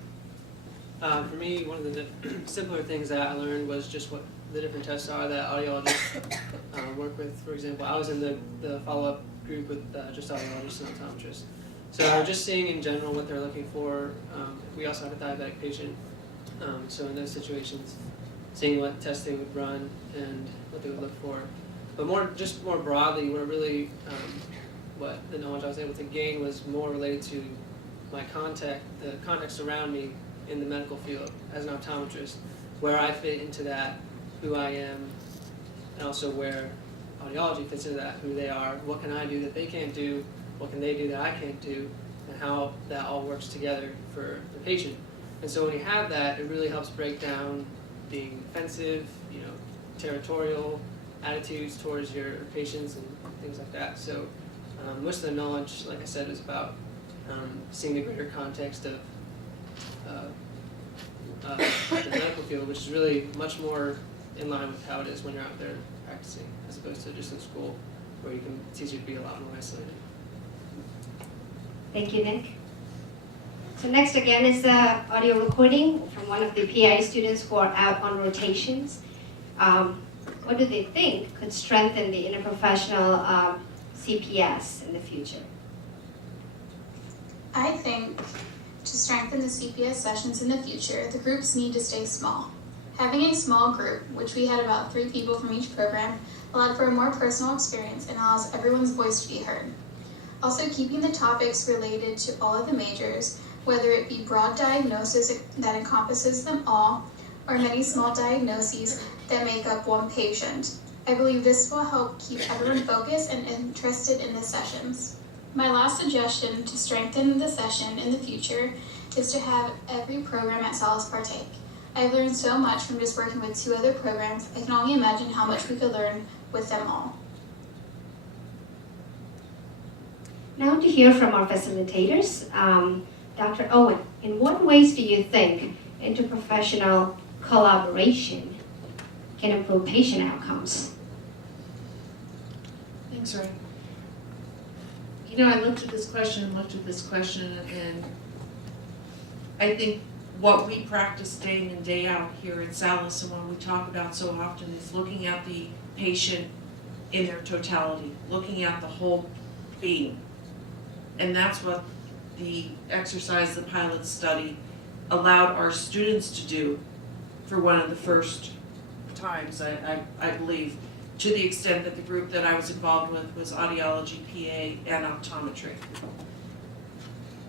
For me, one of the simpler things that I learned was just what the different tests are that audiologists work with. For example, I was in the follow-up group with just audiologists and optometrists. So just seeing in general what they're looking for. We also have a diabetic patient. So in those situations, seeing what tests they would run and what they would look for. But more broadly, what the knowledge I was able to gain was more related to my the context around me in the medical field as an optometrist, where I fit into that, who I am, and also where audiology fits into that, who they are, what can I do that they can't do, what can they do that I can't do, and how that all works together for the patient. And so when you have that, it really helps break down being offensive, territorial attitudes towards your patients and things like that. So most of the knowledge, like I said, is about seeing the greater context of the medical field, which is really much more in line with how it is when you're out there practicing, as opposed to just in school, where it's easier to be a lot more isolated. Thank you, Nick. So next again is the audio recording from one of the PI students who are out on rotations. What do they think could strengthen the interprofessional CPS in the future? I think to strengthen the CPS sessions in the future, the groups need to stay small. Having a small group, which we had about 3 people from each program, allowed for a more personal experience and allows everyone's voice to be heard. Also, keeping the topics related to all of the majors, whether it be broad diagnosis that encompasses them all, or many small diagnoses that make up one patient. I believe this will help keep everyone focused and interested in the sessions. My last suggestion to strengthen the session in the future is to have every program at Salus partake. I've learned so much from just working with 2 other programs. I can only imagine how much we could learn with them all. Now to hear from our facilitators. Dr. Owen, in what ways do you think interprofessional collaboration can improve patient outcomes? Thanks, Ray. You know, I looked at this question, and I think what we practice day in and day out here at Salus, and what we talk about so often, is looking at the patient in their totality, looking at the whole being. And that's what the exercise, the pilot study, allowed our students to do for one of the first times, I believe, to the extent that the group that I was involved with was audiology, PA, and optometry.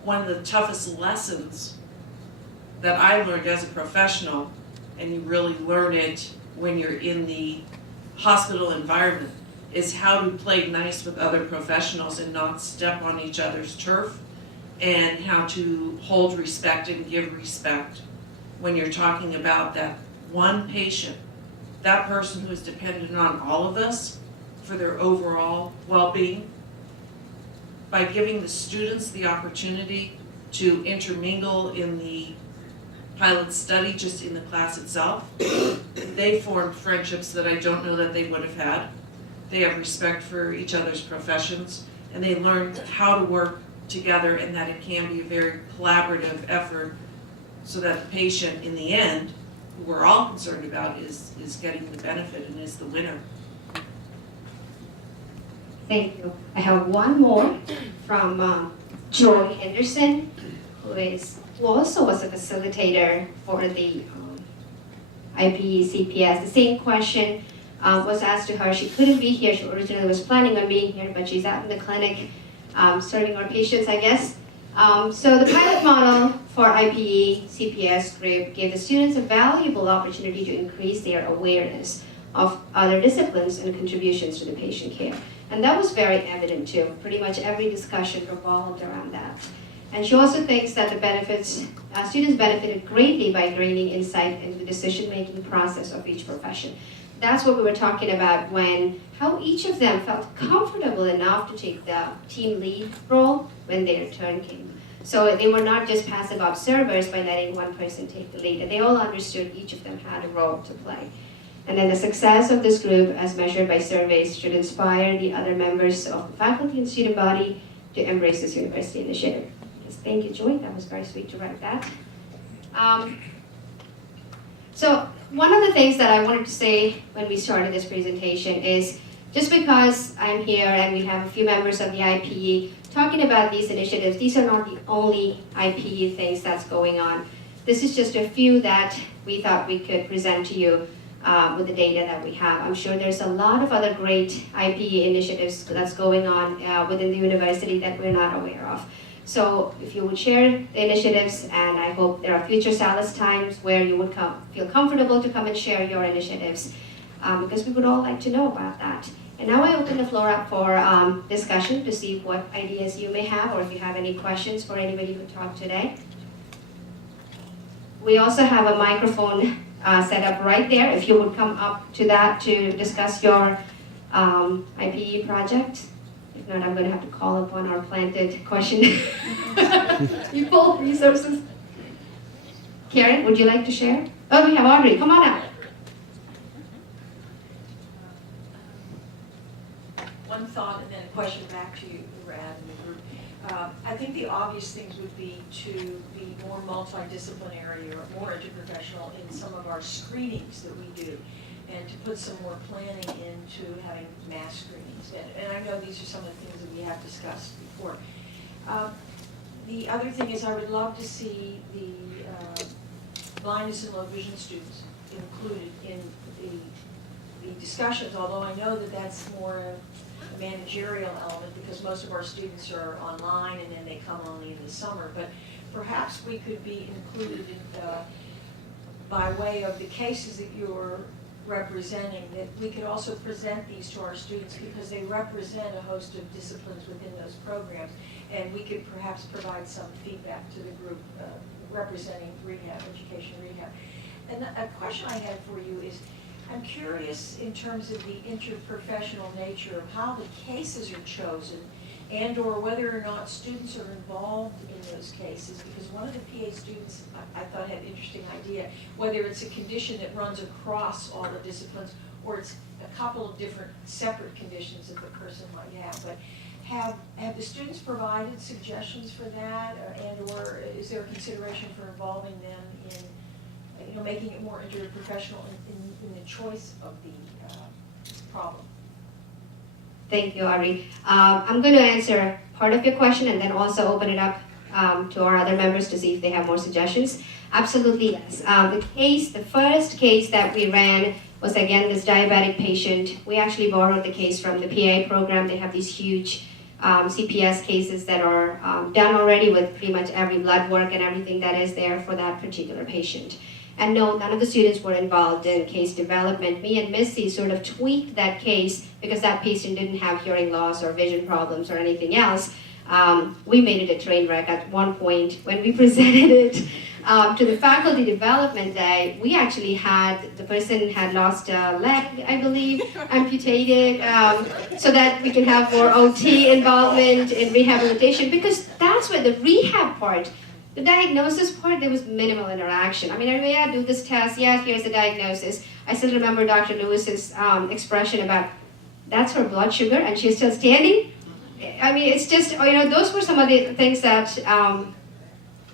One of the toughest lessons that I learned as a professional, and you really learn it when you're in the hospital environment, is how to play nice with other professionals and not step on each other's turf, and how to hold respect and give respect when you're talking about that one patient, that person who is dependent on all of us for their overall well-being. By giving the students the opportunity to intermingle in the pilot study, just in the class itself, they formed friendships that I don't know that they would have had. They have respect for each other's professions, and they learn how to work together, and that it can be a very collaborative effort, so that the patient, in the end, who we're all concerned about, is getting the benefit and is the winner. Thank you. I have one more from Joy Henderson, who also was a facilitator for the IPE CPS. The same question was asked to her. She couldn't be here. She originally was planning on being here, but she's out in the clinic serving our patients, I guess. So the pilot model for IPE CPS group gave the students a valuable opportunity to increase their awareness of other disciplines and contributions to the patient care. And that was very evident too. Pretty much every discussion revolved around that. And she also thinks that the benefits, students benefited greatly by gaining insight into the decision-making process of each profession. That's what we were talking about how each of them felt comfortable enough to take the team lead role when their turn came. So they were not just passive observers by letting one person take the lead. They all understood each of them had a role to play. And then the success of this group, as measured by surveys, should inspire the other members of the faculty and student body to embrace this university initiative. Yes, thank you, Joy. That was very sweet to write that. So one of the things that I wanted to say when we started this presentation is, just because I'm here and we have a few members of the IPE talking about these initiatives, these are not the only IPE things that's going on. This is just a few that we thought we could present to you with the data that we have. I'm sure there's a lot of other great IPE initiatives that's going on within the university that we're not aware of. So if you would share the initiatives, and I hope there are future Salus times where you would feel comfortable to come and share your initiatives, because we would all like to know about that. And now I open the floor up for discussion to see what ideas you may have, or if you have any questions for anybody who talked today. We also have a microphone set up right there, if you would come up to that to discuss your IPE project. If not, I'm going to have to call upon our planted question people, resources. Karen, would you like to share? Oh, we have Audrey. Come on up. One thought and then a question back to you, Rad, and the group. I think the obvious things would be to be more multidisciplinary or more interprofessional in some of our screenings that we do, and to put some more planning into having mass screenings. And I know these are some of the things that we have discussed before. The other thing is I would love to see the blindness and low vision students included in the discussions, although I know that that's more a managerial element because most of our students are online and then they come only in the summer. But perhaps we could be included in, by way of the cases that you're representing, that we could also present these to our students because they represent a host of disciplines within those programs, and we could perhaps provide some feedback to the group representing rehab, education rehab. And a question I had for you is, I'm curious in terms of the interprofessional nature of how the cases are chosen and/or whether or not students are involved in those cases, because one of the PA students I thought had an interesting idea, whether it's a condition that runs across all the disciplines, or it's a couple of different separate conditions that the person might have. But have the students provided suggestions for that, and/or is there a consideration for involving them in, making it more interprofessional in the choice of the problem? Thank you, Ari. I'm going to answer part of your question and then also open it up to our other members to see if they have more suggestions. Absolutely, yes. The first case that we ran was, again, this diabetic patient. We actually borrowed the case from the PA program. They have these huge CPS cases that are done already with pretty much every blood work and everything that is there for that particular patient. And no, none of the students were involved in case development. Me and Missy sort of tweaked that case because that patient didn't have hearing loss or vision problems or anything else. We made it a train wreck at one point when we presented it to the faculty development day. We actually had, the person had lost a leg, I believe, amputated, so that we can have more OT involvement in rehabilitation, because that's where the rehab part, the diagnosis part, there was minimal interaction. I mean, yeah, do this test, yeah, here's the diagnosis. I still remember Dr. Lewis's expression about, that's her blood sugar and she's still standing. I mean, it's just, those were some of the things that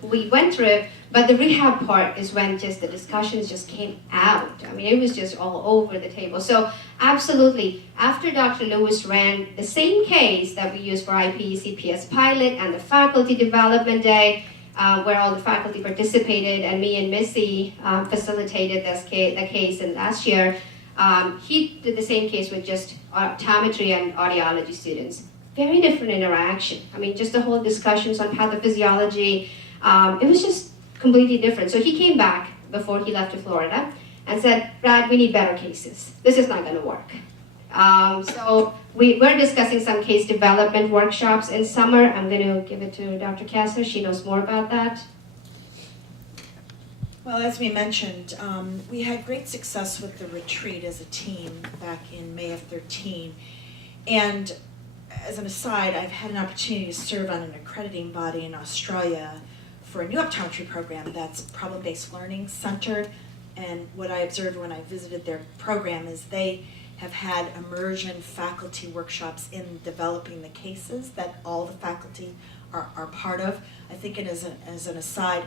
we went through, but the rehab part is when just the discussions just came out. I mean, it was just all over the table. So absolutely, after Dr. Lewis ran the same case that we used for IPE CPS pilot and the faculty development day, where all the faculty participated, and me and Missy facilitated the case in last year, he did the same case with just optometry and audiology students. Very different interaction. I mean, just the whole discussions on pathophysiology, it was just completely different. So he came back before he left to Florida and said, Brad, we need better cases. This is not going to work. So we're discussing some case development workshops in summer. I'm going to give it to Dr. Kessler. She knows more about that. Well, as we mentioned, we had great success with the retreat as a team back in May of 13. And as an aside, I've had an opportunity to serve on an accrediting body in Australia for a new optometry program that's problem-based learning centered. And what I observed when I visited their program is they have had immersion faculty workshops in developing the cases that all the faculty are part of. I think it is as an aside,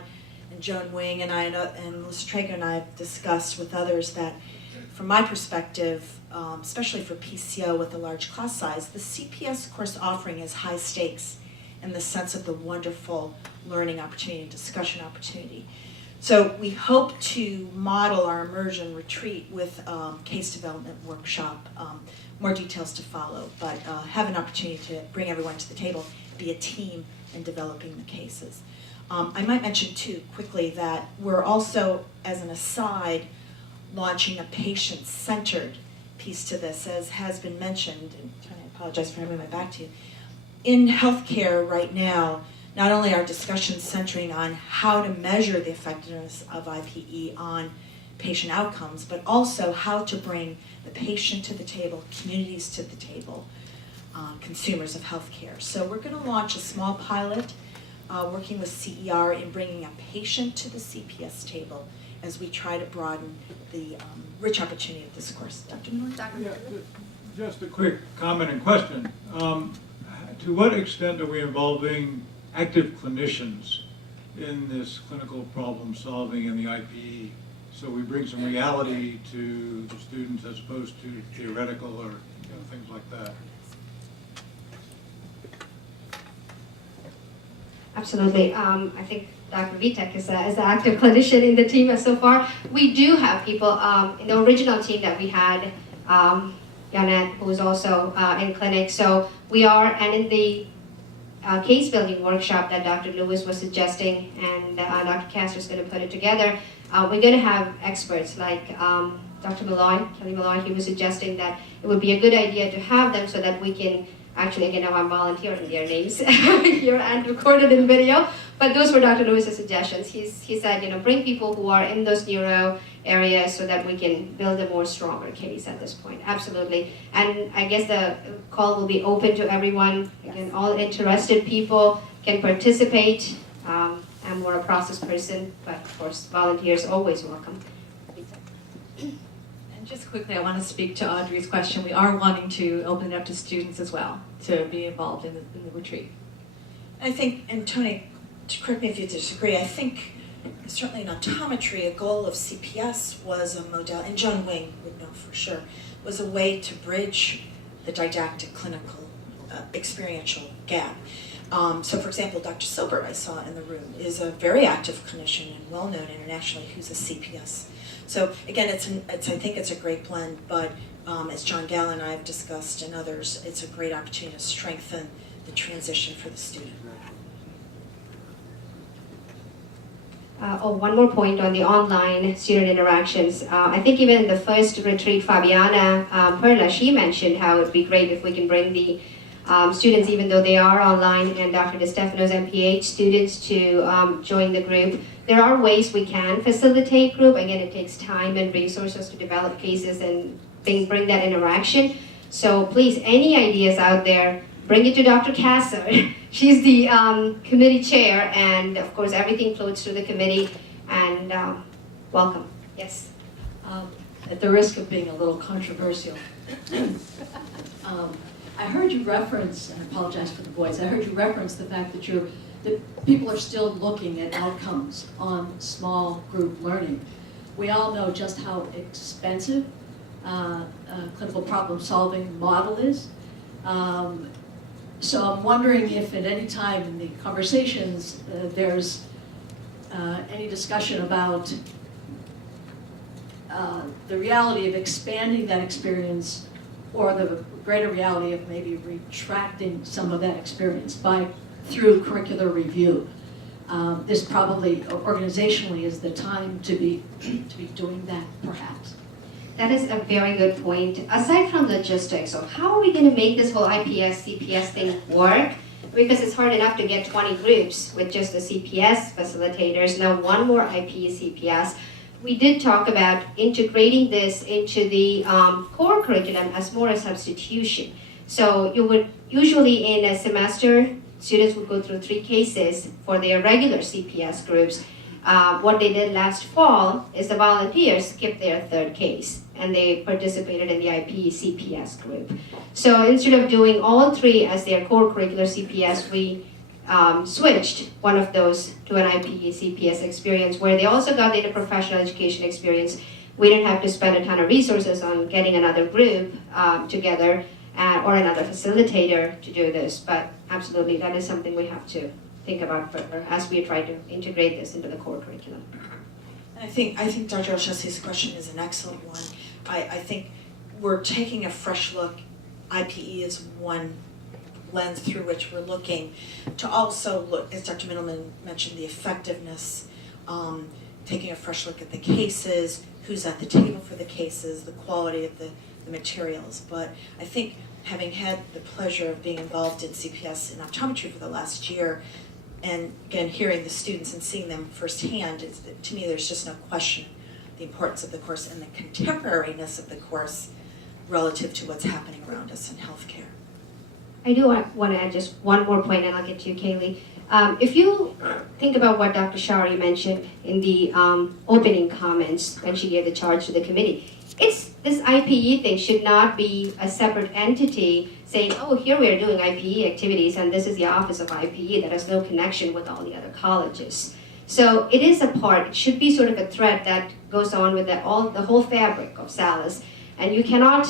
and Joan Wing and I and Melissa Traeger and I have discussed with others that from my perspective, especially for PCO with a large class size, the CPS course offering is high stakes in the sense of the wonderful learning opportunity and discussion opportunity. So we hope to model our immersion retreat with case development workshop, more details to follow, but have an opportunity to bring everyone to the table, be a team in developing the cases. I might mention too quickly that we're also, as an aside, launching a patient-centered piece to this, as has been mentioned, and I apologize for having my back to you. In healthcare right now, not only are discussions centering on how to measure the effectiveness of IPE on patient outcomes, but also how to bring the patient to the table, communities to the table, consumers of healthcare. So we're going to launch a small pilot working with CER in bringing a patient to the CPS table as we try to broaden the rich opportunity of this course. Dr. Miller? Yeah, just a quick comment and question. To what extent are we involving active clinicians in this clinical problem solving in the IPE? So we bring some reality to the students as opposed to theoretical or things like that. Absolutely. I think Dr. Vitek is an active clinician in the team so far. We do have people in the original team that we had, Janet, who is also in clinic. So we are, and in the case building workshop that Dr. Lewis was suggesting, and Dr. Kessler is going to put it together, we're going to have experts like Dr. Malloy, Kelly Malloy. He was suggesting that it would be a good idea to have them so that we can Actually, again, now I'm volunteering their names here and recorded in video. But those were Dr. Lewis's suggestions. He said, bring people who are in those neuro areas so that we can build a more stronger case at this point. Absolutely. And I guess the call will be open to everyone. Again, all interested people can participate. I'm more a process person, but of course, volunteers always welcome. And just quickly, I want to speak to Audrey's question. We are wanting to open it up to students as well to be involved in the retreat. I think, and Tony, correct me if you disagree, I think certainly in optometry, a goal of CPS was a model, and John Wing would know for sure, was a way to bridge the didactic clinical experiential gap. So for example, Dr. Silbert I saw in the room is a very active clinician and well-known internationally who's a CPS. So again, I think it's a great blend, but as John Gall and I have discussed and others, it's a great opportunity to strengthen the transition for the student. One more point on the online student interactions. I think even in the first retreat, Fabiana Perla, she mentioned how it would be great if we can bring the students, even though they are online, and Dr. DeStefano's MPH students to join the group. There are ways we can facilitate group. Again, it takes time and resources to develop cases and bring that interaction. So please, any ideas out there, bring it to Dr. Kasser. She's the committee chair, and of course everything floats through the committee, and welcome. Yes? At the risk of being a little controversial, I heard you reference, and I apologize for the voice, I heard you reference the fact that people are still looking at outcomes on small group learning. We all know just how expensive clinical problem solving model is. So I'm wondering if at any time in the conversations there's any discussion about the reality of expanding that experience, or the greater reality of maybe retracting some of that experience through curricular review. This probably organizationally is the time to be doing that, perhaps. That is a very good point. Aside from logistics, so how are we going to make this whole IPS, CPS thing work? Because it's hard enough to get 20 groups with just the CPS facilitators, now one more IP CPS. We did talk about integrating this into the core curriculum as more a substitution. So you would usually in a semester, students would go through 3 cases for their regular CPS groups. What they did last fall is the volunteers skipped their 3rd case and they participated in the IP CPS group. So instead of doing all 3 as their core curricular CPS, we switched one of those to an IP CPS experience where they also got the interprofessional education experience. We didn't have to spend a ton of resources on getting another group together or another facilitator to do this, but absolutely that is something we have to think about further as we try to integrate this into the core curriculum. And I think Dr. Elshessi's question is an excellent one. I think we're taking a fresh look. IPE is one lens through which we're looking to also look, as Dr. Middleman mentioned, the effectiveness, taking a fresh look at the cases, who's at the table for the cases, the quality of the materials. But I think having had the pleasure of being involved in CPS and optometry for the last year, and again, hearing the students and seeing them firsthand, to me there's just no question the importance of the course and the contemporariness of the course relative to what's happening around us in healthcare. I do want to add just one more point, and I'll get to you, Kaylee. If you think about what Dr. Shari mentioned in the opening comments when she gave the charge to the committee, this IPE thing should not be a separate entity saying, oh, here we are doing IPE activities and this is the office of IPE that has no connection with all the other colleges. So it is a part, it should be sort of a thread that goes on with the whole fabric of Salus. And you cannot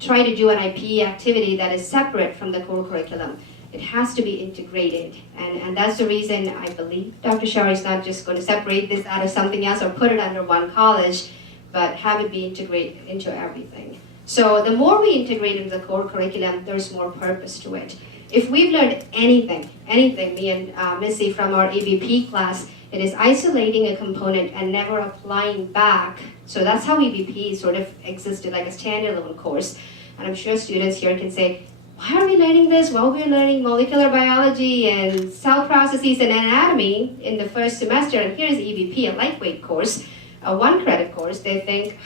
try to do an IPE activity that is separate from the core curriculum. It has to be integrated. And that's the reason I believe Dr. Shari is not just going to separate this out of something else or put it under one college, but have it be integrated into everything. So the more we integrate into the core curriculum, there's more purpose to it. If we've learned anything, me and Missy from our EBP class, it is isolating a component and never applying back. So that's how EBP sort of existed like a standalone course. And I'm sure students here can say, why are we learning this? Well, we're learning molecular biology and cell processes and anatomy in the first semester, and here's EVP, a lightweight course, a 1-credit course. They think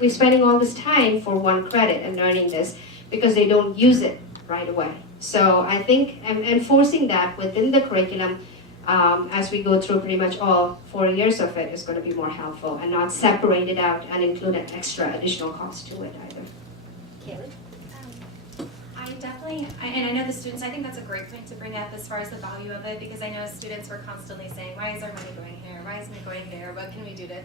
we're spending all this time for 1 credit and learning this because they don't use it right away. So I think enforcing that within the curriculum as we go through pretty much all 4 years of it is going to be more helpful, and not separate it out and include an extra additional cost to it either. Kaylee? And I know the students, I think that's a great point to bring up as far as the value of it, because I know students were constantly saying, why is our money going here? Why isn't it going here? What can we do to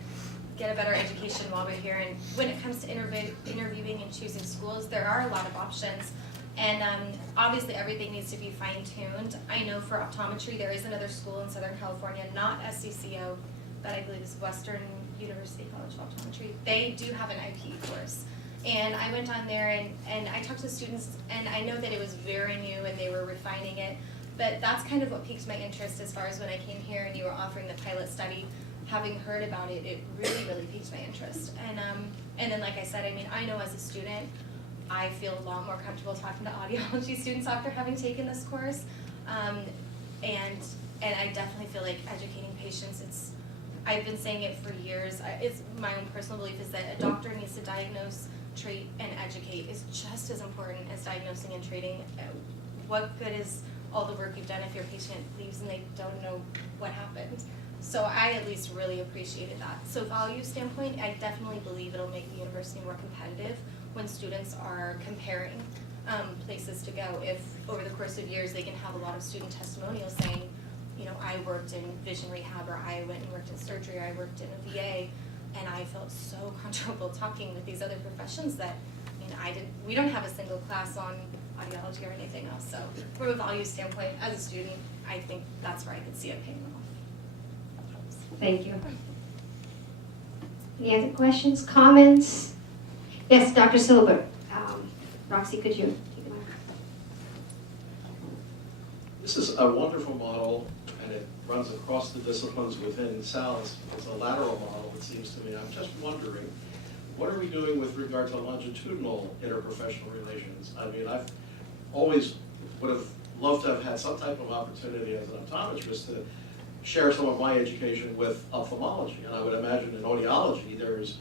get a better education while we're here? And when it comes to interviewing and choosing schools, there are a lot of options. And obviously everything needs to be fine-tuned. I know for optometry, there is another school in Southern California, not SCCO, but I believe it's Western University College of Optometry. They do have an IPE course. And I went on there and I talked to the students, and I know that it was very new and they were refining it, but that's kind of what piqued my interest as far as when I came here and you were offering the pilot study. Having heard about it, it really piqued my interest. And then like I said, I mean, I know as a student, I feel a lot more comfortable talking to audiology students after having taken this course. And I definitely feel like educating patients, I've been saying it for years, it's my own personal belief is that a doctor needs to diagnose, treat, and educate is just as important as diagnosing and treating. What good is all the work you've done if your patient leaves and they don't know what happened? So I at least really appreciated that. So value standpoint, I definitely believe it'll make the university more competitive when students are comparing places to go. If over the course of years they can have a lot of student testimonials saying, you know, I worked in vision rehab, or I went and worked in surgery, or I worked in a VA, and I felt so comfortable talking with these other professions that, I mean, we don't have a single class on audiology or anything else. So from a value standpoint, as a student, I think that's where I could see it paying off. Thank you. Any other questions, comments? Yes, Dr. Silber. Roxy, could you take it on? This is a wonderful model, and it runs across the disciplines within Salus. It's a lateral model, it seems to me. I'm just wondering, what are we doing with regard to longitudinal interprofessional relations? I mean, I've always would have loved to have had some type of opportunity as an optometrist to share some of my education with ophthalmology. And I would imagine in audiology, there's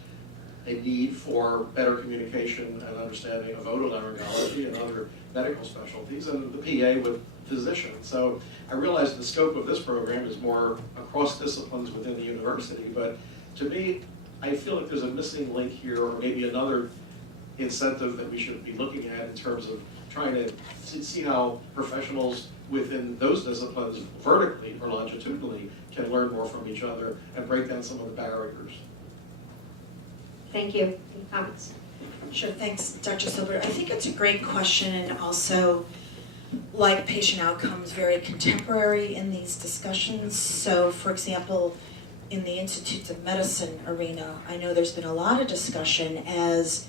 a need for better communication and understanding of otolaryngology and other medical specialties, and the PA with physicians. So I realize the scope of this program is more across disciplines within the university, but to me, I feel like there's a missing link here, or maybe another incentive that we should be looking at in terms of trying to see how professionals within those disciplines vertically or longitudinally can learn more from each other and break down some of the barriers. Thank you. Any comments? Sure, thanks, Dr. Silber. I think it's a great question, and also, like patient outcomes, very contemporary in these discussions. So, for example, in the Institutes of Medicine arena, I know there's been a lot of discussion as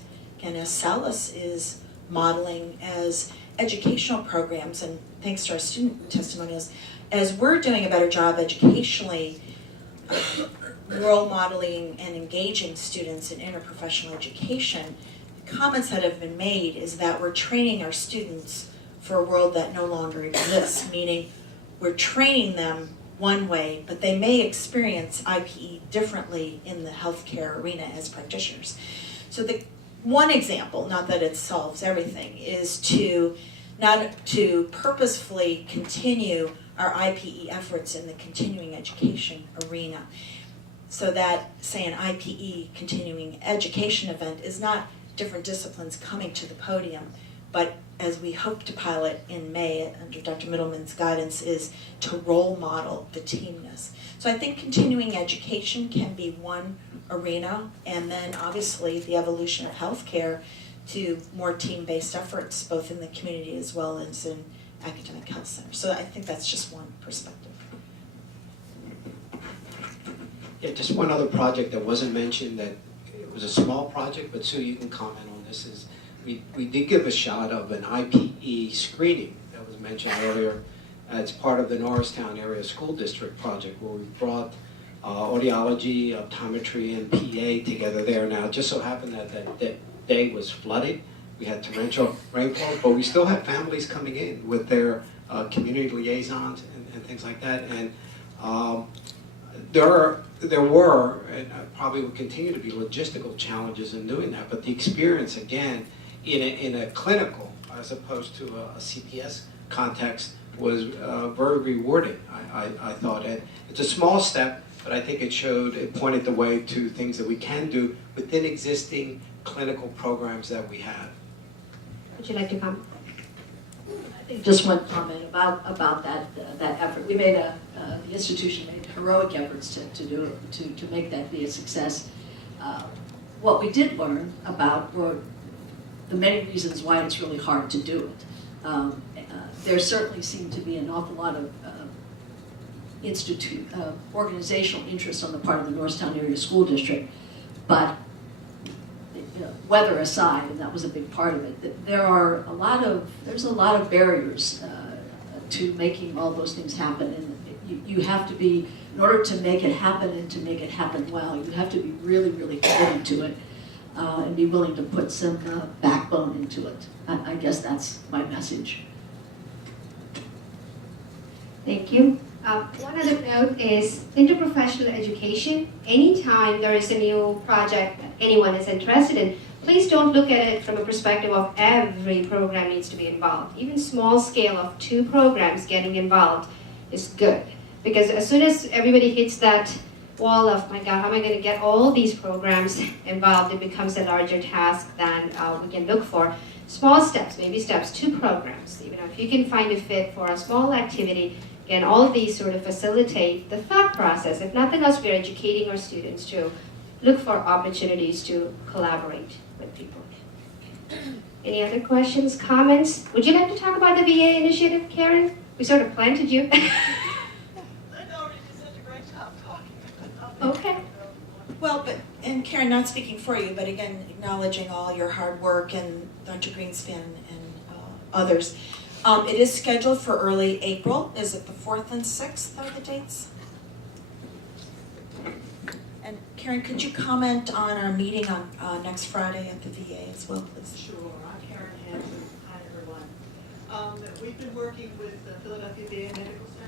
Salus is modeling as educational programs, and thanks to our student testimonials, as we're doing a better job educationally, role modeling and engaging students in interprofessional education, the comments that have been made is that we're training our students for a world that no longer exists, meaning we're training them one way, but they may experience IPE differently in the healthcare arena as practitioners. So the one example, not that it solves everything, is to purposefully continue our IPE efforts in the continuing education arena. So that, say, an IPE continuing education event is not different disciplines coming to the podium, but as we hope to pilot in May under Dr. Middleman's guidance, is to role model the teamness. So I think continuing education can be one arena, and then obviously the evolution of healthcare to more team-based efforts, both in the community as well as in academic health centers. So I think that's just one perspective. Yeah, just one other project that wasn't mentioned, that it was a small project, but Sue, you can comment on this, is we did give a shot of an IPE screening that was mentioned earlier as part of the Norristown Area School District project, where we brought audiology, optometry, and PA together there. Now, it just so happened that that day was flooded, we had torrential rainfall, but we still had families coming in with their community liaisons and things like that. And there were, and probably will continue to be, logistical challenges in doing that. But the experience, again, in a clinical as opposed to a CPS context was very rewarding, I thought. And it's a small step, but I think it pointed the way to things that we can do within existing clinical programs that we have. Would you like to comment? I think just one comment about that effort. We made the institution made heroic efforts to make that be a success. What we did learn about were the many reasons why it's really hard to do it. There certainly seemed to be an awful lot of organizational interest on the part of the Norristown Area School District, but weather aside, and that was a big part of it, there's a lot of barriers to making all those things happen, and you have to be, in order to make it happen and to make it happen well, you have to be really, really committed to it and be willing to put some backbone into it. I guess that's my message. Thank you. One other note is interprofessional education. Anytime there is a new project that anyone is interested in, please don't look at it from a perspective of every program needs to be involved. Even small scale of 2 programs getting involved is good. Because as soon as everybody hits that wall of, my God, how am I going to get all these programs involved, it becomes a larger task than we can look for. Small steps, maybe steps, 2 programs. Even if you can find a fit for a small activity, again, all of these sort of facilitate the thought process. If nothing else, we're educating our students to look for opportunities to collaborate with people. Any other questions, comments? Would you like to talk about the VA initiative, Karen? We sort of planted you. Okay. Well, and Karen, not speaking for you, but again, acknowledging all your hard work and Dr. Greenspan and others. It is scheduled for early April. Is it the 4th and 6th are the dates? And Karen, could you comment on our meeting on next Friday at the VA as well, please? Sure. I'm Karen Hansen. Hi, everyone. We've been working with the Philadelphia VA Medical Center.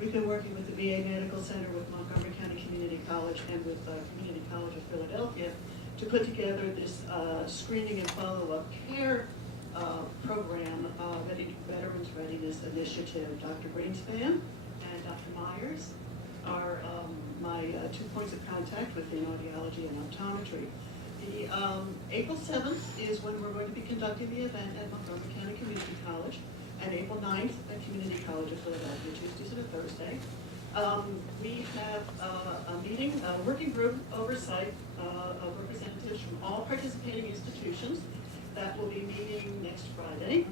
We've been working with the VA Medical Center, with Montgomery County Community College, and with Community College of Philadelphia to put together this screening and follow-up care program, Veterans Readiness Initiative. Dr. Greenspan and Dr. Myers are my 2 points of contact within audiology and optometry. The April 7th is when we're going to be conducting the event at Montgomery County Community College, and April 9th at Community College of Philadelphia, Tuesdays and a Thursday. We have a meeting, a working group oversight of representatives from all participating institutions that will be meeting next Friday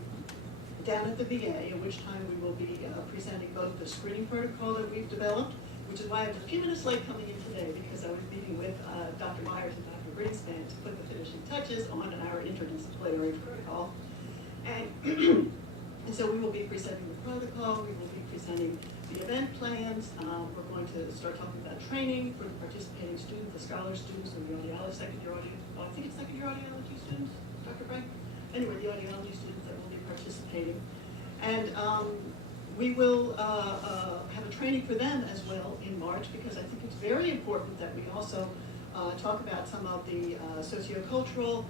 down at the VA, at which time we will be presenting both the screening protocol that we've developed, which is why I was a few minutes late coming in today, because I was meeting with Dr. Myers and Dr. Greenspan to put the finishing touches on our interdisciplinary protocol. And so we will be presenting the protocol, we will be presenting the event plans, we're going to start talking about training for the participating students, the scholar students, and the audiology, second year audiology students, Dr. Frank? Anyway, the audiology students that will be participating. And we will have a training for them as well in March, because I think it's very important that we also talk about some of the sociocultural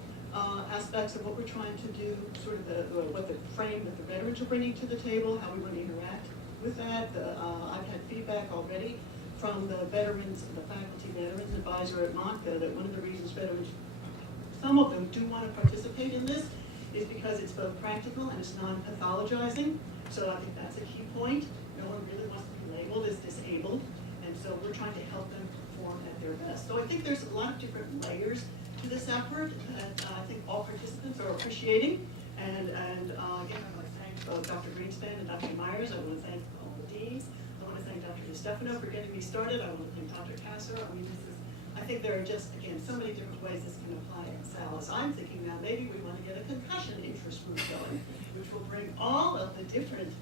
aspects of what we're trying to do, sort of what the frame that the veterans are bringing to the table, how we want to interact with that. I've had feedback already from the veterans, the faculty veterans advisor at MONCA, that one of the reasons veterans, some of them do want to participate in this, is because it's both practical and it's non-pathologizing. So I think that's a key point. No one really wants to be labeled as disabled, and so we're trying to help them perform at their best. So I think there's a lot of different layers to this effort that I think all participants are appreciating. And again, I want to thank both Dr. Greenspan and Dr. Myers. I want to thank all the deans. I want to thank Dr. DiStefano for getting me started. I want to thank Dr. Kasser. I think there are just, again, so many different ways this can apply at Salus. I'm thinking now maybe we want to get a concussion interest group going, which will bring all of the different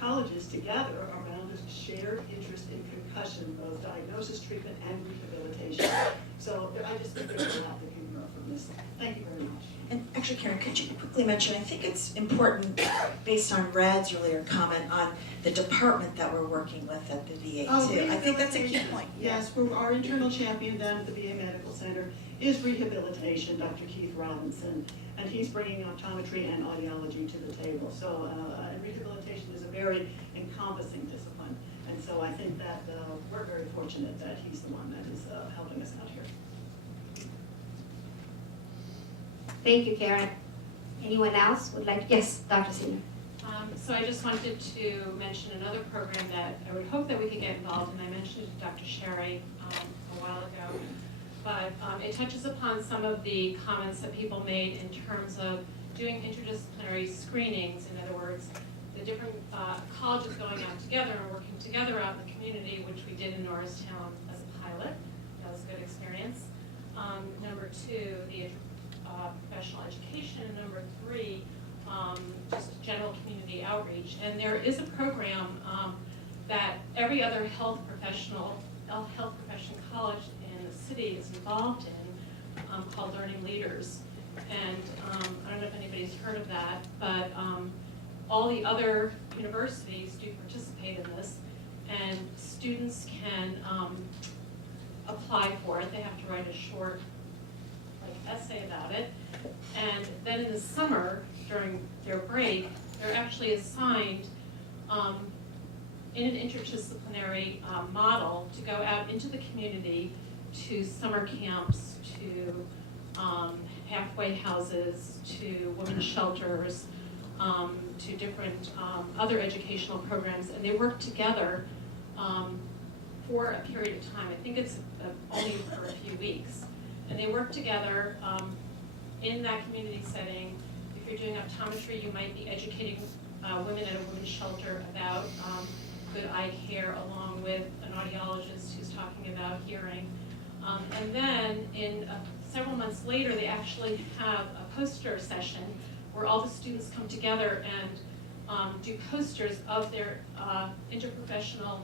colleges together around a shared interest in concussion. repercussion, both diagnosis, treatment, and rehabilitation. So I just think there's a lot that can grow from this. Thank you very much. And actually, Karen, could you quickly mention, I think it's important, based on Rad's earlier comment, on the department that we're working with at the VA too. I think that's a key point. Yes, our internal champion down at the VA Medical Center is rehabilitation, Dr. Keith Robinson, and he's bringing optometry and audiology to the table. So rehabilitation is a very encompassing discipline, and so I think that we're very fortunate that he's the one that is helping us out here. Thank you, Karen. Anyone else would like? Yes, Dr. Senior. So I just wanted to mention another program that I would hope that we could get involved in. I mentioned it to Dr. Sherry a while ago, but it touches upon some of the comments that people made in terms of doing interdisciplinary screenings. In other words, the different colleges going out together and working together out in the community, which we did in Norristown as a pilot. That was a good experience. Number two, the professional education, and number three, just general community outreach. And there is a program that every other health profession college in the city is involved in called Learning Leaders. And I don't know if anybody's heard of that, but all the other universities do participate in this, and students can apply for it. They have to write a short essay about it, and then in the summer during their break they're actually assigned in an interdisciplinary model to go out into the community to summer camps, to halfway houses, to women's shelters, to different other educational programs, and they work together for a period of time. I think it's only for a few weeks. And they work together in that community setting. If you're doing optometry, you might be educating women at a women's shelter about good eye care, along with an audiologist who's talking about hearing. And then several months later, they actually have a poster session where all the students come together and do posters of their interprofessional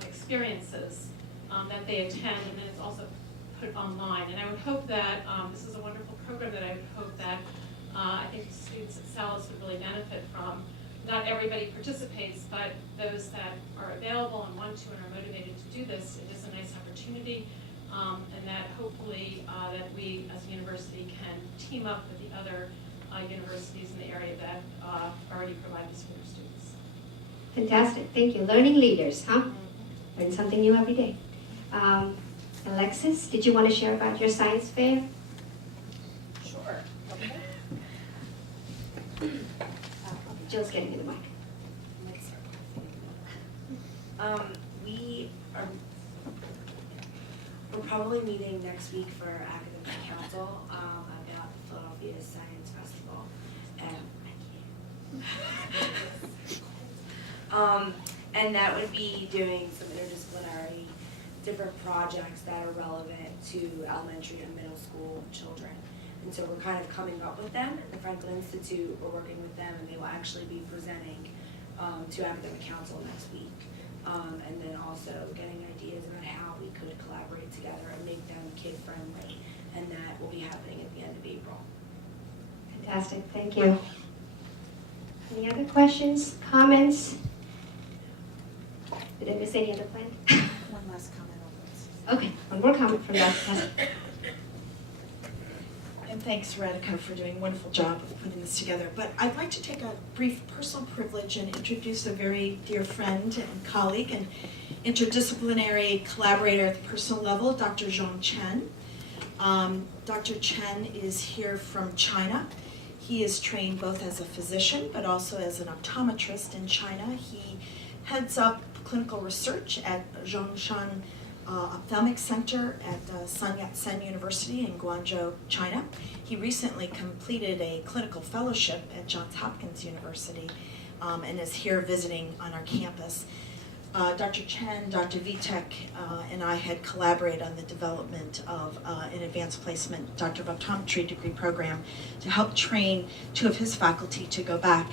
experiences that they attend, and then it's also put online. And I would hope that this is a wonderful program that I would hope that I think the students at Salus would really benefit from. Not everybody participates, but those that are available and want to and are motivated to do this, it is a nice opportunity, and that hopefully that we as a university can team up with the other universities in the area that already provide this for their students. Fantastic, thank you. Learning Leaders, huh? Learn something new every day. Alexis, did you want to share about your science fair? Sure. Jill's getting you the mic. We're probably meeting next week for academic council about the Philadelphia Science Festival, and and that would be doing some interdisciplinary different projects that are relevant to elementary and middle school children. And so we're kind of coming up with them at the Franklin Institute. We're working with them, and they will actually be presenting to academic council next week. And then also getting ideas about how we could collaborate together and make them kid-friendly. And that will be happening at the end of April. Fantastic, thank you. Any other questions, comments? Did I miss any other plan? One last comment on this. Okay, one more comment from Dr. Tessa. And thanks, Radhika, for doing a wonderful job of putting this together. But I'd like to take a brief personal privilege and introduce a very dear friend and colleague and interdisciplinary collaborator at the personal level, Dr. Zhong Chen. Dr. Chen is here from China. He is trained both as a physician but also as an optometrist in China. He heads up clinical research at Zhongshan Ophthalmic Center at Sun Yat-sen University in Guangzhou, China. He recently completed a clinical fellowship at Johns Hopkins University and is here visiting on our campus. Dr. Chen, Dr. Vitek, and I had collaborated on the development of an advanced placement Doctor of Optometry degree program to help train two of his faculty to go back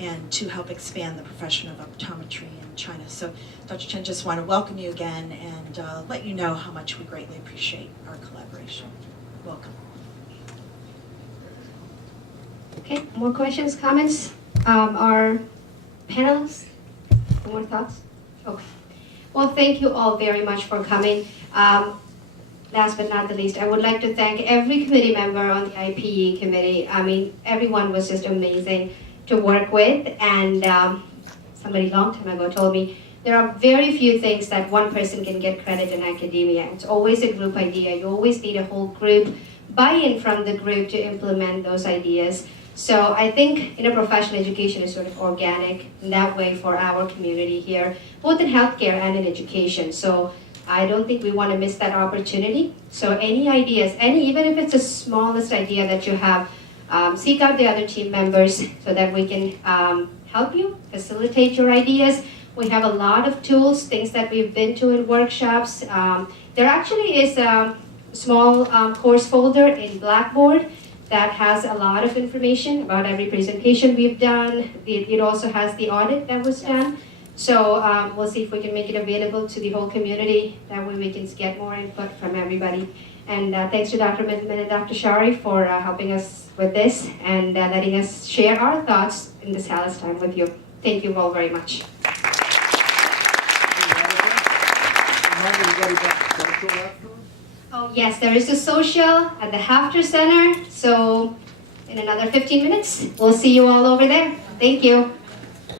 and to help expand the profession of optometry in China. So Dr. Chen, just want to welcome you again and let you know how much we greatly appreciate our collaboration. Welcome. Okay, more questions, comments? Our panelists, more thoughts? Okay. Well, thank you all very much for coming. Last but not the least, I would like to thank every committee member on the IPE committee. I mean, everyone was just amazing to work with, and somebody long time ago told me, there are very few things that one person can get credit in academia. It's always a group idea. You always need a whole group buy-in from the group to implement those ideas. So I think interprofessional education is sort of organic in that way for our community here, both in healthcare and in education. So I don't think we want to miss that opportunity. So any ideas, even if it's the smallest idea that you have, seek out the other team members so that we can help you, facilitate your ideas. We have a lot of tools, things that we've been to in workshops. There actually is a small course folder in Blackboard that has a lot of information about every presentation we've done. It also has the audit that was done. So we'll see if we can make it available to the whole community. That way we can get more input from everybody. And thanks to Dr. Midman and Dr. Shari for helping us with this and letting us share our thoughts in the Salus time with you. Thank you all very much. Oh yes, there is a social at the Hafter Center. So in another 15 minutes, we'll see you all over there. Thank you.